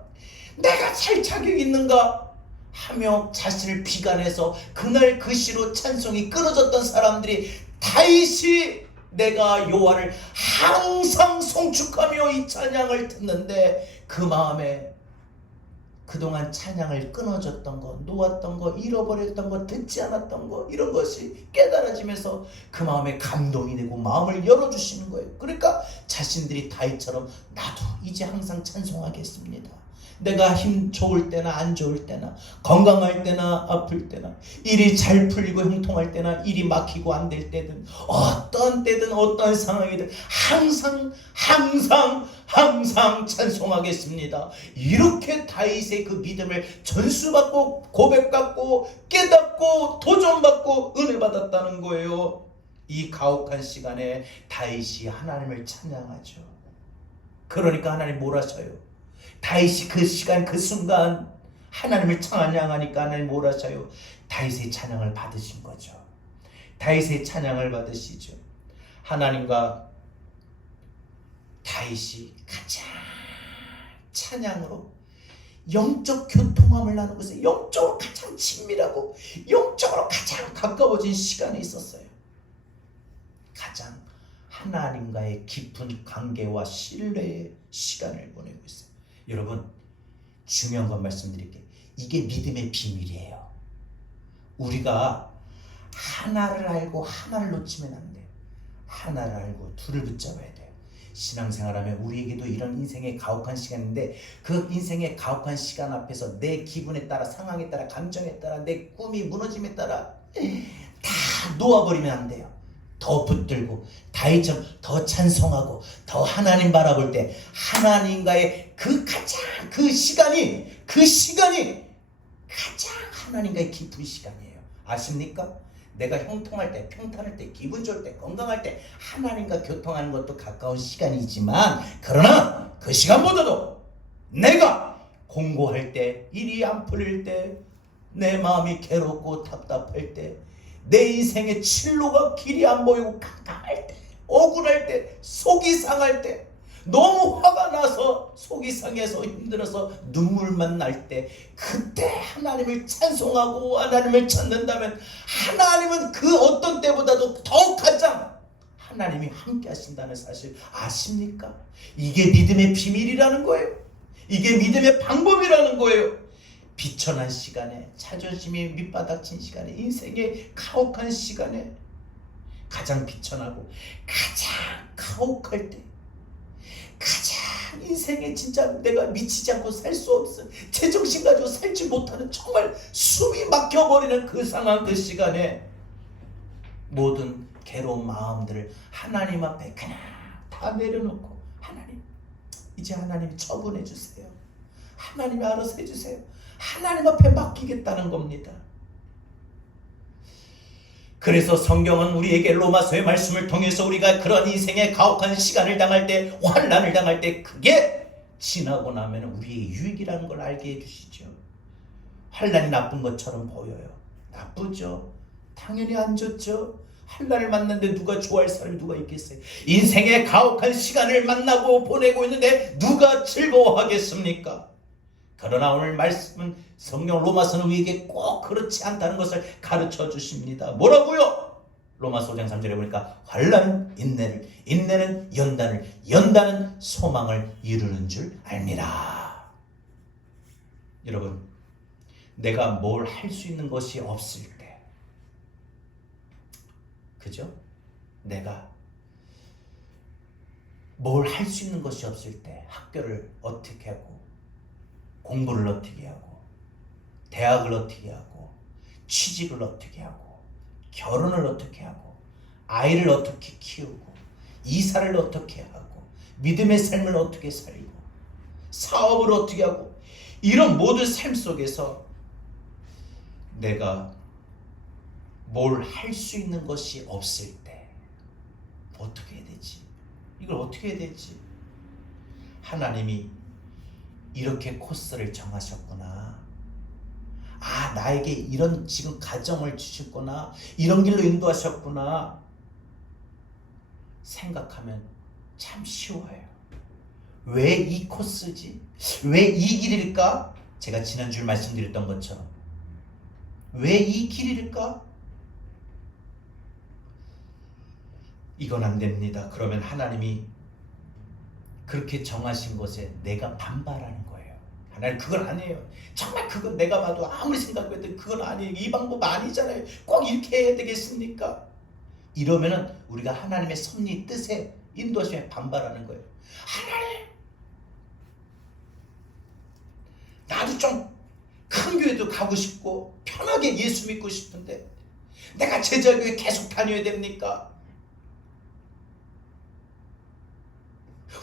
내가 살 자격이 있는가 하며 자신을 비관해서 그날 그 시로 찬송이 끊어졌던 사람들이 다윗이 내가 여호와를 항상 송축하며 이 찬양을 듣는데, 그 마음에 그동안 찬양을 끊어졌던 거, 놓았던 거, 잃어버렸던 거, 듣지 않았던 거, 이런 것이 깨달아지면서 그 마음에 감동이 되고 마음을 열어주시는 거예요. 그러니까 자신들이 다윗처럼 나도 이제 항상 찬송하겠습니다. 내가 힘 좋을 때나 안 좋을 때나, 건강할 때나 아플 때나, 일이 잘 풀리고 형통할 때나, 일이 막히고 안 될 때든, 어떤 때든 어떤 상황이든 항상 찬송하겠습니다. 이렇게 다윗의 그 믿음을 전수받고 고백받고 깨닫고 도전받고 은혜 받았다는 거예요. 이 가혹한 시간에 다윗이 하나님을 찬양하죠. 그러니까 하나님 뭘 하셔요? 다윗이 그 시간 그 순간 하나님을 찬양하니까 하나님 뭘 하셔요? 다윗의 찬양을 받으신 거죠. 다윗의 찬양을 받으시죠. 하나님과 다윗이 가장 찬양으로 영적 교통함을 나누고 있어요. 영적으로 가장 친밀하고 영적으로 가장 가까워진 시간이 있었어요. 가장 하나님과의 깊은 관계와 신뢰의 시간을 보내고 있어요. 여러분, 중요한 건 말씀드릴게요. 이게 믿음의 비밀이에요. 우리가 하나를 알고 하나를 놓치면 안 돼요. 하나를 알고 둘을 붙잡아야 돼요. 신앙생활하면 우리에게도 이런 인생의 가혹한 시간인데, 그 인생의 가혹한 시간 앞에서 내 기분에 따라, 상황에 따라, 감정에 따라, 내 꿈이 무너짐에 따라 다 놓아버리면 안 돼요. 더 붙들고 다윗처럼 더 찬송하고 더 하나님 바라볼 때, 하나님과의 그 시간이 가장 하나님과의 깊은 시간이에요. 아십니까? 내가 형통할 때, 평탄할 때, 기분 좋을 때, 건강할 때 하나님과 교통하는 것도 가까운 시간이지만, 그러나 그 시간보다도 내가 공고할 때, 일이 안 풀릴 때, 내 마음이 괴롭고 답답할 때, 내 인생의 진로가 길이 안 보이고 깜깜할 때, 억울할 때, 속이 상할 때, 너무 화가 나서 속이 상해서 힘들어서 눈물만 날 때, 그때 하나님을 찬송하고 하나님을 찾는다면, 하나님은 그 어떤 때보다도 더 가장 하나님이 함께 하신다는 사실 아십니까? 이게 믿음의 비밀이라는 거예요. 이게 믿음의 방법이라는 거예요. 비천한 시간에, 자존심이 밑바닥친 시간에, 인생의 가혹한 시간에, 가장 비천하고 가장 가혹할 때, 가장 인생에 진짜 내가 미치지 않고 살 수 없어, 제정신 가지고 살지 못하는, 정말 숨이 막혀버리는 그 상황, 그 시간에 모든 괴로운 마음들을 하나님 앞에 그냥 다 내려놓고, 하나님, 이제 하나님 처분해 주세요. 하나님이 알아서 해주세요. 하나님 앞에 맡기겠다는 겁니다. 그래서 성경은 우리에게 로마서의 말씀을 통해서 우리가 그런 인생의 가혹한 시간을 당할 때, 환난을 당할 때, 그게 지나고 나면 우리의 유익이라는 걸 알게 해주시죠. 환난이 나쁜 것처럼 보여요. 나쁘죠. 당연히 안 좋죠. 환난을 만났는데 누가 좋아할 사람이 누가 있겠어요. 인생의 가혹한 시간을 만나고 보내고 있는데 누가 즐거워하겠습니까? 그러나 오늘 말씀은, 성경 로마서는 우리에게 꼭 그렇지 않다는 것을 가르쳐 주십니다. 뭐라고요? 로마서 5장 3절에 보니까 환난은 인내를, 인내는 연단을, 연단은 소망을 이루는 줄 알미라. 여러분, 내가 뭘 할 수 있는 것이 없을 때, 그죠? 내가 뭘 할 수 있는 것이 없을 때, 학교를 어떻게 하고, 공부를 어떻게 하고, 대학을 어떻게 하고, 취직을 어떻게 하고, 결혼을 어떻게 하고, 아이를 어떻게 키우고, 이사를 어떻게 하고, 믿음의 삶을 어떻게 살고, 사업을 어떻게 하고, 이런 모든 삶 속에서 내가 뭘 할 수 있는 것이 없을 때 어떻게 해야 되지? 이걸 어떻게 해야 되지? 하나님이 이렇게 코스를 정하셨구나. 아, 나에게 이런 지금 가정을 주셨구나. 이런 길로 인도하셨구나. 생각하면 참 쉬워요. 왜 이 코스지? 왜 이 길일까? 제가 지난주에 말씀드렸던 것처럼 왜 이 길일까? 이건 안 됩니다. 그러면 하나님이 그렇게 정하신 것에 내가 반발하는 거예요. 하나님, 그건 아니에요. 정말 그건 내가 봐도 아무리 생각해도 그건 아니에요. 이 방법 아니잖아요. 꼭 이렇게 해야 되겠습니까? 이러면은 우리가 하나님의 섭리 뜻에, 인도하심에 반발하는 거예요. 하나님, 나도 좀 큰 교회도 가고 싶고 편하게 예수 믿고 싶은데 내가 제자교회 계속 다녀야 됩니까?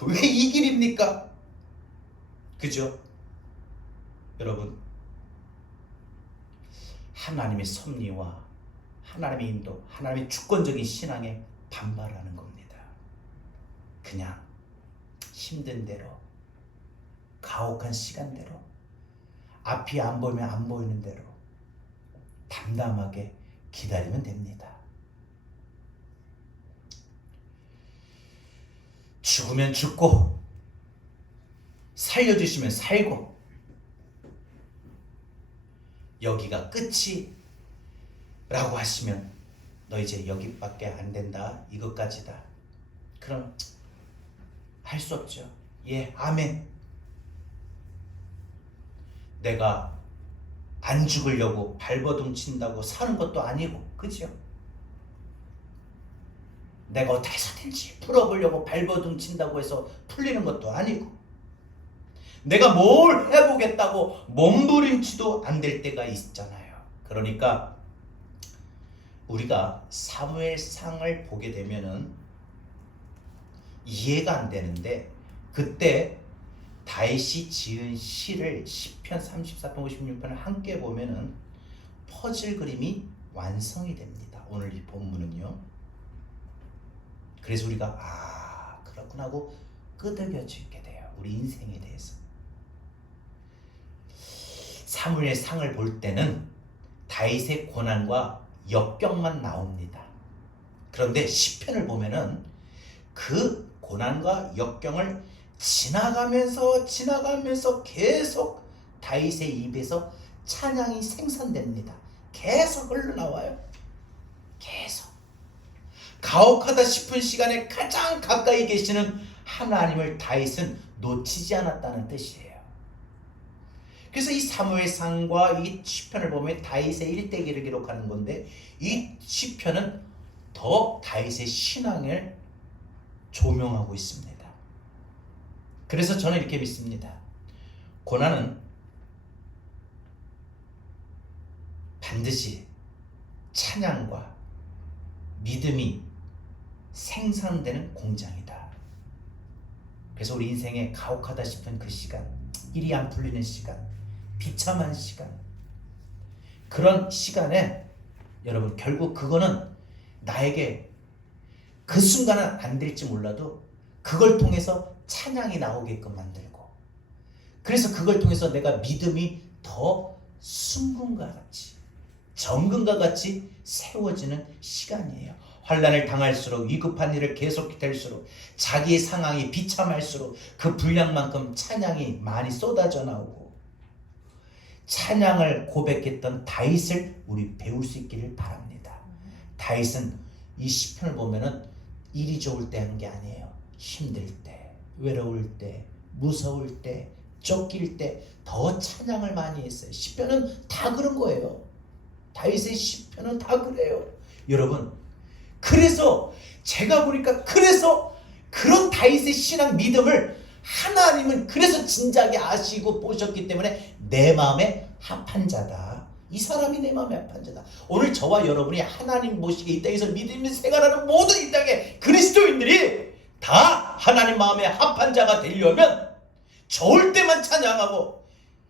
왜 이 길입니까? 그죠? 여러분, 하나님의 섭리와 하나님의 인도, 하나님의 주권적인 신앙에 반발하는 겁니다. 그냥 힘든 대로, 가혹한 시간대로, 앞이 안 보이면 안 보이는 대로 담담하게 기다리면 됩니다. 죽으면 죽고 살려주시면 살고, 여기가 끝이 라고 하시면 너 이제 여기밖에 안 된다, 이것까지다, 그럼 할 수 없죠. 예, 아멘. 내가 안 죽으려고 발버둥 친다고 사는 것도 아니고, 그죠? 내가 어떻게 해서든지 풀어보려고 발버둥 친다고 해서 풀리는 것도 아니고, 내가 뭘 해보겠다고 몸부림치도 안 될 때가 있잖아요. 그러니까 우리가 사무엘상을 보게 되면은 이해가 안 되는데, 그때 다윗이 지은 시를 시편 34편 56편을 함께 보면은 퍼즐 그림이 완성이 됩니다. 오늘 이 본문은요. 그래서 우리가 그렇구나 하고 끄덕여지게 돼요. 우리 인생에 대해서. 사무엘상을 볼 때는 다윗의 고난과 역경만 나옵니다. 그런데 시편을 보면은 그 고난과 역경을 지나가면서 계속 다윗의 입에서 찬양이 생산됩니다. 계속 흘러나와요. 계속. 가혹하다 싶은 시간에 가장 가까이 계시는 하나님을 다윗은 놓치지 않았다는 뜻이에요. 그래서 이 사무엘상과 이 시편을 보면 다윗의 일대기를 기록하는 건데, 이 시편은 더 다윗의 신앙을 조명하고 있습니다. 그래서 저는 이렇게 믿습니다. 고난은 반드시 찬양과 믿음이 생산되는 공장이다. 그래서 우리 인생에 가혹하다 싶은 그 시간, 일이 안 풀리는 시간, 비참한 시간, 그런 시간에 여러분 결국 그거는 나에게 그 순간은 안 될지 몰라도 그걸 통해서 찬양이 나오게끔 만들고, 그래서 그걸 통해서 내가 믿음이 더 순금과 같이, 정금과 같이 세워지는 시간이에요. 환난을 당할수록, 위급한 일을 계속될수록, 자기의 상황이 비참할수록 그 분량만큼 찬양이 많이 쏟아져 나오고, 찬양을 고백했던 다윗을 우리 배울 수 있기를 바랍니다. 다윗은 이 시편을 보면은 일이 좋을 때 한 게 아니에요. 힘들 때, 외로울 때, 무서울 때, 쫓길 때 더 찬양을 많이 했어요. 시편은 다 그런 거예요. 다윗의 시편은 다 그래요. 여러분, 그래서 제가 보니까, 그래서 그런 다윗의 신앙 믿음을 하나님은 그래서 진작에 아시고 보셨기 때문에 내 마음에 합한 자다, 이 사람이 내 마음에 합한 자다. 오늘 저와 여러분이 하나님 모시게 이 땅에서 믿음이 생활하는 모든 이 땅의 그리스도인들이 다 하나님 마음에 합한 자가 되려면, 좋을 때만 찬양하고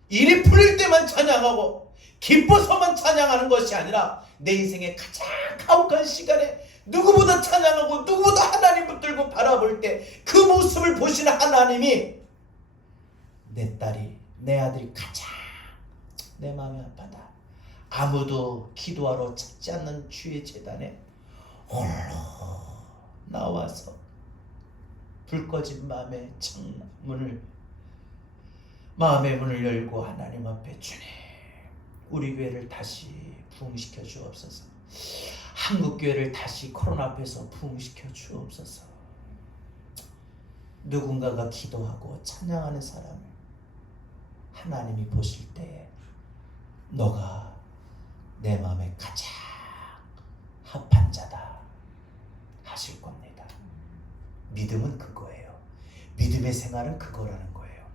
일이 풀릴 때만 찬양하고 기뻐서만 찬양하는 것이 아니라, 내 인생의 가장 가혹한 시간에 누구보다 찬양하고 누구보다 하나님 붙들고 바라볼 때 그 모습을 보시는 하나님이, 내 딸이, 내 아들이 가장 내 마음에 아파다, 아무도 기도하러 찾지 않는 주의 제단에 홀로 나와서 불 꺼진 마음의 마음의 문을 열고 하나님 앞에, 주님, 우리 교회를 다시 부흥시켜 주옵소서. 한국교회를 다시 코로나 앞에서 부흥시켜 주옵소서. 누군가가 기도하고 찬양하는 사람을 하나님이 보실 때에 너가 내 마음에 가장 합한 자다 하실 겁니다. 믿음은 그거예요. 믿음의 생활은 그거라는 거예요.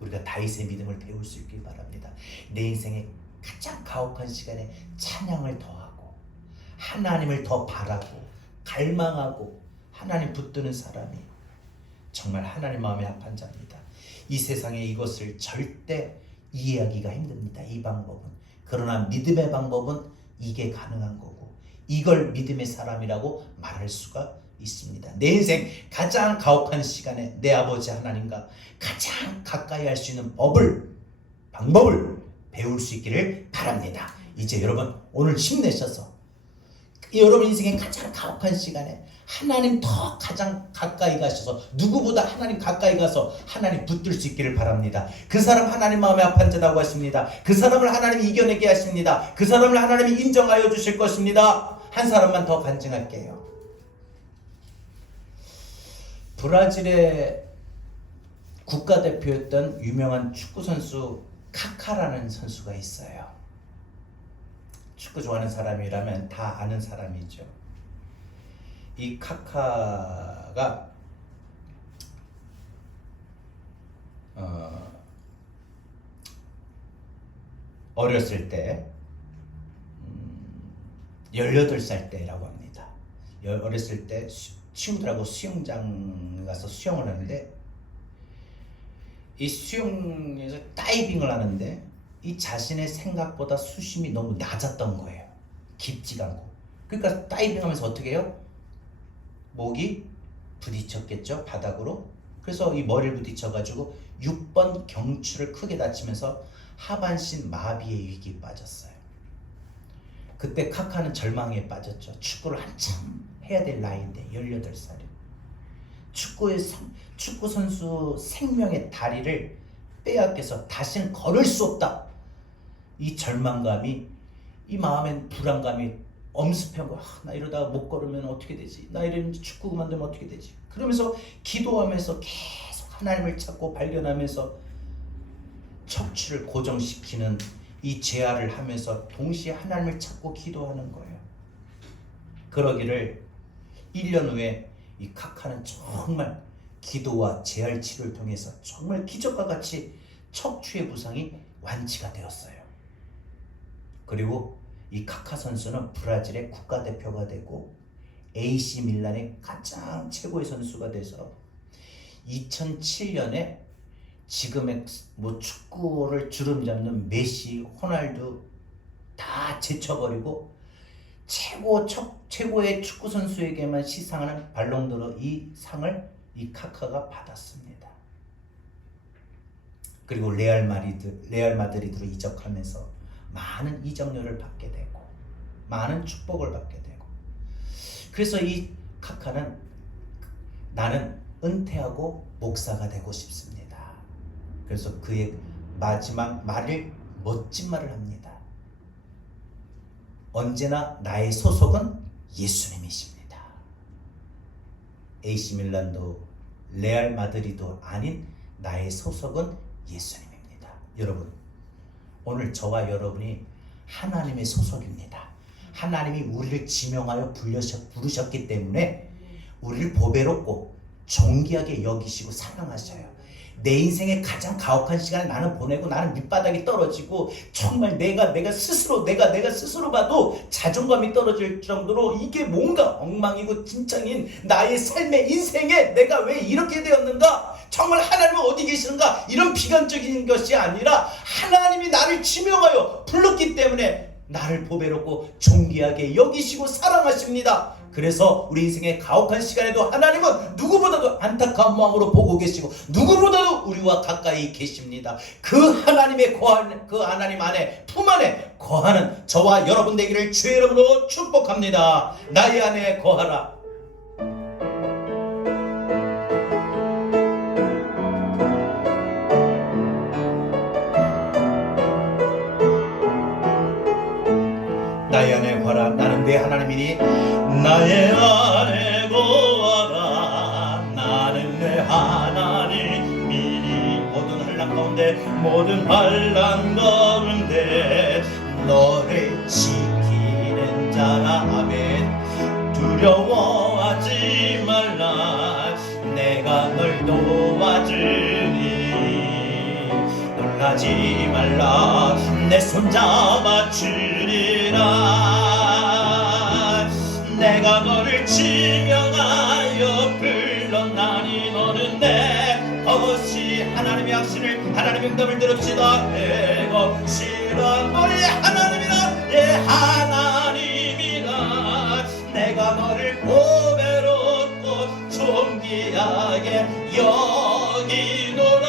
우리가 다윗의 믿음을 배울 수 있길 바랍니다. 내 인생의 가장 가혹한 시간에 찬양을 더하고 하나님을 더 바라고 갈망하고 하나님 붙드는 사람이 정말 하나님 마음에 합한 자입니다. 이 세상에 이것을 절대 이해하기가 힘듭니다. 이 방법은. 그러나 믿음의 방법은 이게 가능한 거고, 이걸 믿음의 사람이라고 말할 수가 있습니다. 내 인생 가장 가혹한 시간에 내 아버지 하나님과 가장 가까이 할 수 있는 방법을 배울 수 있기를 바랍니다. 이제 여러분 오늘 힘내셔서 여러분 인생의 가장 가혹한 시간에 하나님 더 가장 가까이 가셔서 누구보다 하나님 가까이 가서 하나님 붙들 수 있기를 바랍니다. 그 사람 하나님 마음에 합한 자라고 하십니다. 그 사람을 하나님이 이겨내게 하십니다. 그 사람을 하나님이 인정하여 주실 것입니다. 한 사람만 더 간증할게요. 브라질의 국가대표였던 유명한 축구선수 카카라는 선수가 있어요. 축구 좋아하는 사람이라면 다 아는 사람이죠. 이 카카가 어렸을 때 18살 때라고 합니다. 어렸을 때 친구들하고 수영장 가서 수영을 하는데 이 수영에서 다이빙을 하는데 이 자신의 생각보다 수심이 너무 낮았던 거예요. 깊지가 않고. 그러니까 다이빙하면서 어떻게 해요? 목이 부딪혔겠죠, 바닥으로. 그래서 이 머리를 부딪혀가지고 6번 경추를 크게 다치면서 하반신 마비의 위기에 빠졌어요. 그때 카카는 절망에 빠졌죠. 축구를 한참 해야 될 나이인데 18살이. 축구 선수 생명의 다리를 빼앗겨서 다시는 걸을 수 없다. 이 절망감이, 이 마음엔 불안감이 엄습한 거야. 나 이러다가 못 걸으면 어떻게 되지? 나 이러면 축구 그만두면 어떻게 되지? 그러면서 기도하면서 계속 하나님을 찾고 발견하면서 척추를 고정시키는 이 재활을 하면서 동시에 하나님을 찾고 기도하는 거예요. 그러기를 1년 후에 이 카카는 정말 기도와 재활 치료를 통해서 정말 기적과 같이 척추의 부상이 완치가 되었어요. 그리고 이 카카 선수는 브라질의 국가대표가 되고 AC 밀란의 가장 최고의 선수가 돼서 2007년에 지금의 축구를 주름 잡는 메시, 호날두 다 제쳐버리고 최고의 축구 선수에게만 시상하는 발롱도르 이 상을 이 카카가 받았습니다. 그리고 레알 마드리드로 이적하면서 많은 이적료를 받게 되고 많은 축복을 받게 되고, 그래서 이 카카는 나는 은퇴하고 목사가 되고 싶습니다. 그래서 그의 마지막 말을 멋진 말을 합니다. 언제나 나의 소속은 예수님이십니다. AC 밀란도 레알 마드리드도 아닌 나의 소속은 예수님입니다. 여러분, 오늘 저와 여러분이 하나님의 소속입니다. 하나님이 우리를 지명하여 부르셨기 때문에 우리를 보배롭고 존귀하게 여기시고 사랑하셔요. 내 인생의 가장 가혹한 시간을 나는 보내고 나는 밑바닥이 떨어지고 정말 내가 스스로 봐도 자존감이 떨어질 정도로 이게 뭔가 엉망이고 진창인 나의 삶의 인생에 내가 왜 이렇게 되었는가? 정말 하나님은 어디 계시는가? 이런 비관적인 것이 아니라 하나님이 나를 지명하여 불렀기 때문에 나를 보배롭고 존귀하게 여기시고 사랑하십니다. 그래서 우리 인생의 가혹한 시간에도 하나님은 누구보다도 안타까운 마음으로 보고 계시고 누구보다도 우리와 가까이 계십니다. 그 하나님의 그 하나님 안에 품 안에 거하는 저와 여러분 되기를 주의 이름으로 축복합니다. 나의 안에 거하라. 나의 안에 거하라. 나는 내 하나님이니 나의 안에 거하라. 나는 내 하나님이니 모든 환난 가운데 너를 지키는 자라. 아멘. 두려워하지 말라. 내가 널 도와주니 놀라지 말라. 내 손 잡아주리라. 내가 너를 지명하여 불렀나니 너는 내 것이. 하나님의 확신을 하나님의 응답을 들읍시다. 내 것이라. 너의 하나님이라. 내 하나님이라. 내가 너를 보배롭고 존귀하게 여기노라.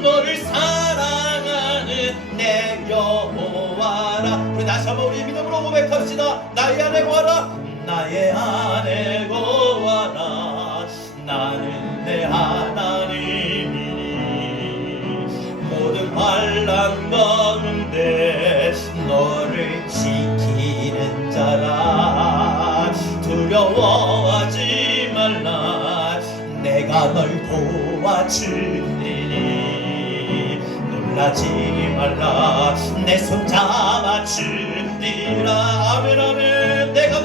너를 사랑하는 내 여호와라. 우리 다시 한번 우리 믿음으로 고백합시다. 나의 안에 거하라. 나의 안에 거하라. 나는 내 하나님이니 모든 환난 가운데 너를 지키는 자라. 두려워하지 말라. 내가 널 도와주리니 놀라지 말라. 내 손 잡아주리라. 아멘 아멘. 내가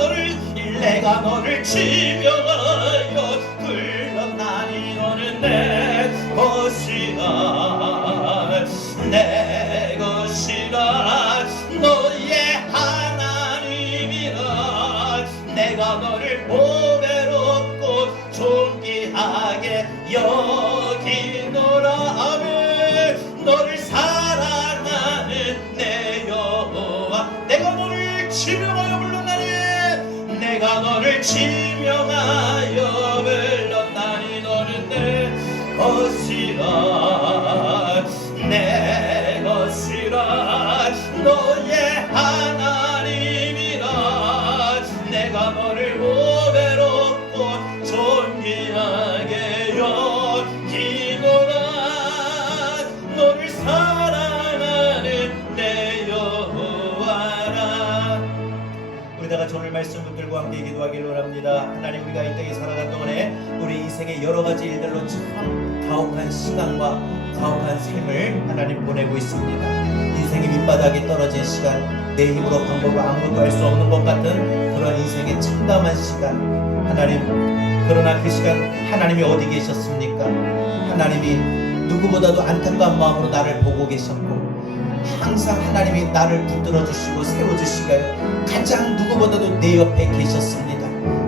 너를 지명하여 불렀나니 너는 내 것이라. 내 것이라. 너의 하나님이라. 내가 너를 보배롭고 존귀하게 여기노라. 아멘. 너를 사랑하는 내 여호와. 내가 너를 지명하여 불렀나니 내가 너를 지명하여 불렀나니 너는 내 것이라. 내 것이라. 너의 하나님이라. 내가 너를 보배롭고 존귀하게 여기노라. 너를 사랑하는 내 여호와라. 우리다가 오늘 말씀 붙들고 함께 기도하기를 원합니다. 하나님, 우리가 이 땅에 살아간 동안에 우리 인생의 여러 가지 일들로 참 가혹한 시간과 가혹한 삶을 하나님 보내고 있습니다. 인생의 밑바닥에 떨어진 시간, 내 힘으로 방법으로 아무것도 할 수 없는 것 같은 그런 인생의 참담한 시간, 하나님, 그러나 그 시간 하나님이 어디 계셨습니까? 하나님이 누구보다도 안타까운 마음으로 나를 보고 계셨고 항상 하나님이 나를 붙들어 주시고 세워주시고 가장 누구보다도 내 옆에 계셨습니다.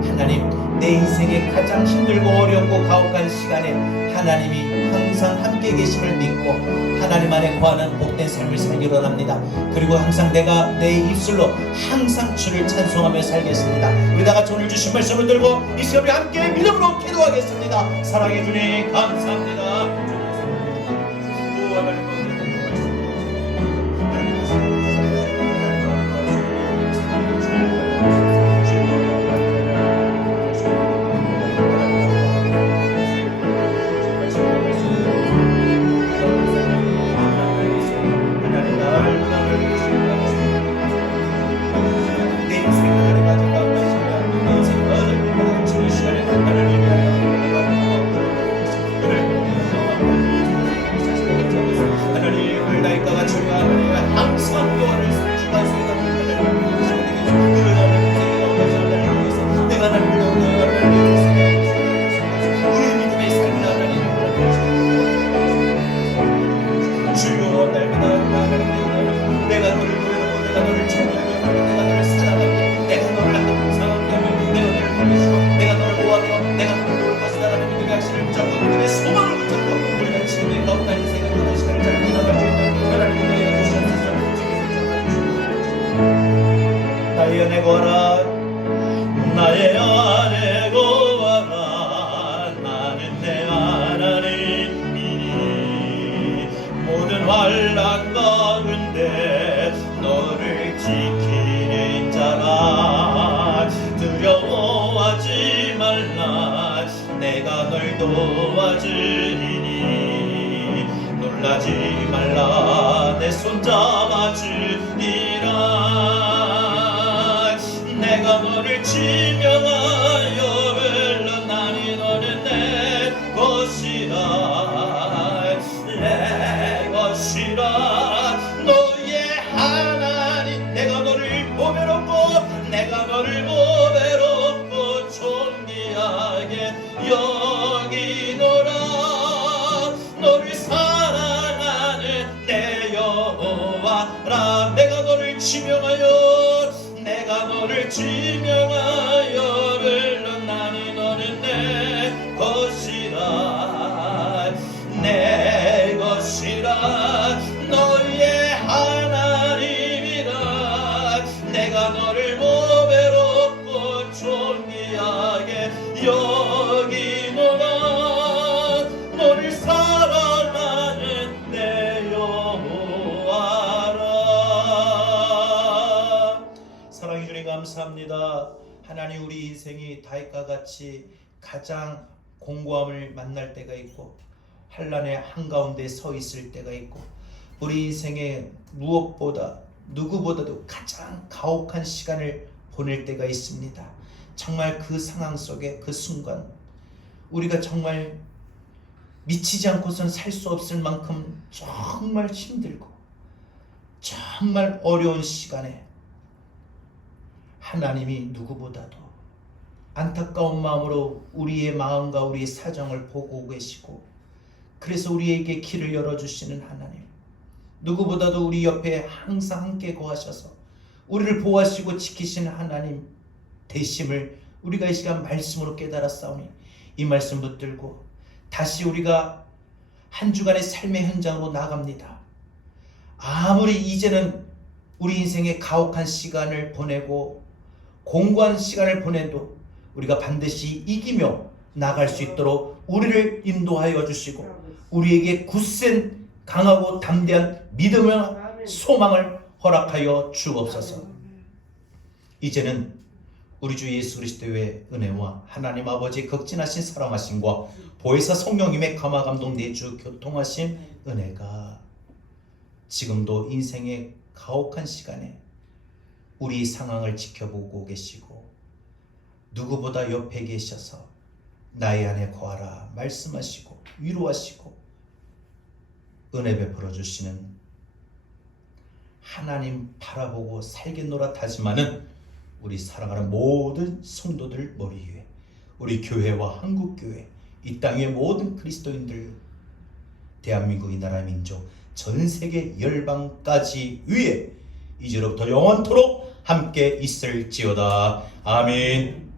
하나님, 내 인생의 가장 힘들고 어렵고 가혹한 시간에 하나님이 항상 함께 계심을 믿고 하나님 안에 거하는 복된 삶을 살기로 합니다. 그리고 항상 내가 내 입술로 항상 주를 찬송하며 살겠습니다. 우리 다같이 오늘 주신 말씀을 들고 이 시간에 함께 믿음으로 기도하겠습니다. 사랑해 주님 감사합니다. 나의 안에 거하라. 나는 내 하나님이니 모든 환난 가운데 너를 지키는 자라. 두려워하지 말라. 내가 널 도와주리니 놀라지 말라. 내 손 잡아주리라. 내가 너를 지명하여 불렀나니 너는 내 것이라. 내 것이라. 너의 하나님. 내가 너를 보배롭고 존귀하게 여기노라. 너를 사랑하는 내 여호와라. 내가 너를 지명하여 불렀나니 너는 내 것이라. 내 것이라. 너의 하나님이라. 내가 너를 보배롭고 존귀하게 여기노라. 무엇보다 하나님 우리 인생이 다윗과 같이 가장 공고함을 만날 때가 있고 환난의 한가운데 서 있을 때가 있고 우리 인생에 무엇보다 누구보다도 가장 가혹한 시간을 보낼 때가 있습니다. 정말 그 상황 속에 그 순간 우리가 정말 미치지 않고선 살 수 없을 만큼 정말 힘들고 정말 어려운 시간에 하나님이 누구보다도 안타까운 마음으로 우리의 마음과 우리의 사정을 보고 계시고 그래서 우리에게 길을 열어주시는 하나님, 누구보다도 우리 옆에 항상 함께 거하셔서 우리를 보호하시고 지키시는 하나님 되심을 우리가 이 시간 말씀으로 깨달았사오니 이 말씀 붙들고 다시 우리가 한 주간의 삶의 현장으로 나갑니다. 아무리 이제는 우리 인생의 가혹한 시간을 보내고 공고한 시간을 보내도 우리가 반드시 이기며 나갈 수 있도록 우리를 인도하여 주시고 우리에게 굳센 강하고 담대한 믿음과 소망을 허락하여 주옵소서. 이제는 우리 주 예수 그리스도의 은혜와 하나님 아버지의 극진하신 사랑하심과 보혜사 성령님의 감화 감동 내주 교통하신 은혜가 지금도 인생의 가혹한 시간에 우리 상황을 지켜보고 계시고 누구보다 옆에 계셔서 나의 안에 거하라 말씀하시고 위로하시고 은혜 베풀어 주시는 하나님 바라보고 살겠노라 다짐하는 우리 사랑하는 모든 성도들 머리 위에 우리 교회와 한국교회 이 땅의 모든 그리스도인들 대한민국 이 나라 민족 전 세계 열방까지 위에 이제로부터 영원토록 함께 있을지어다. 아멘.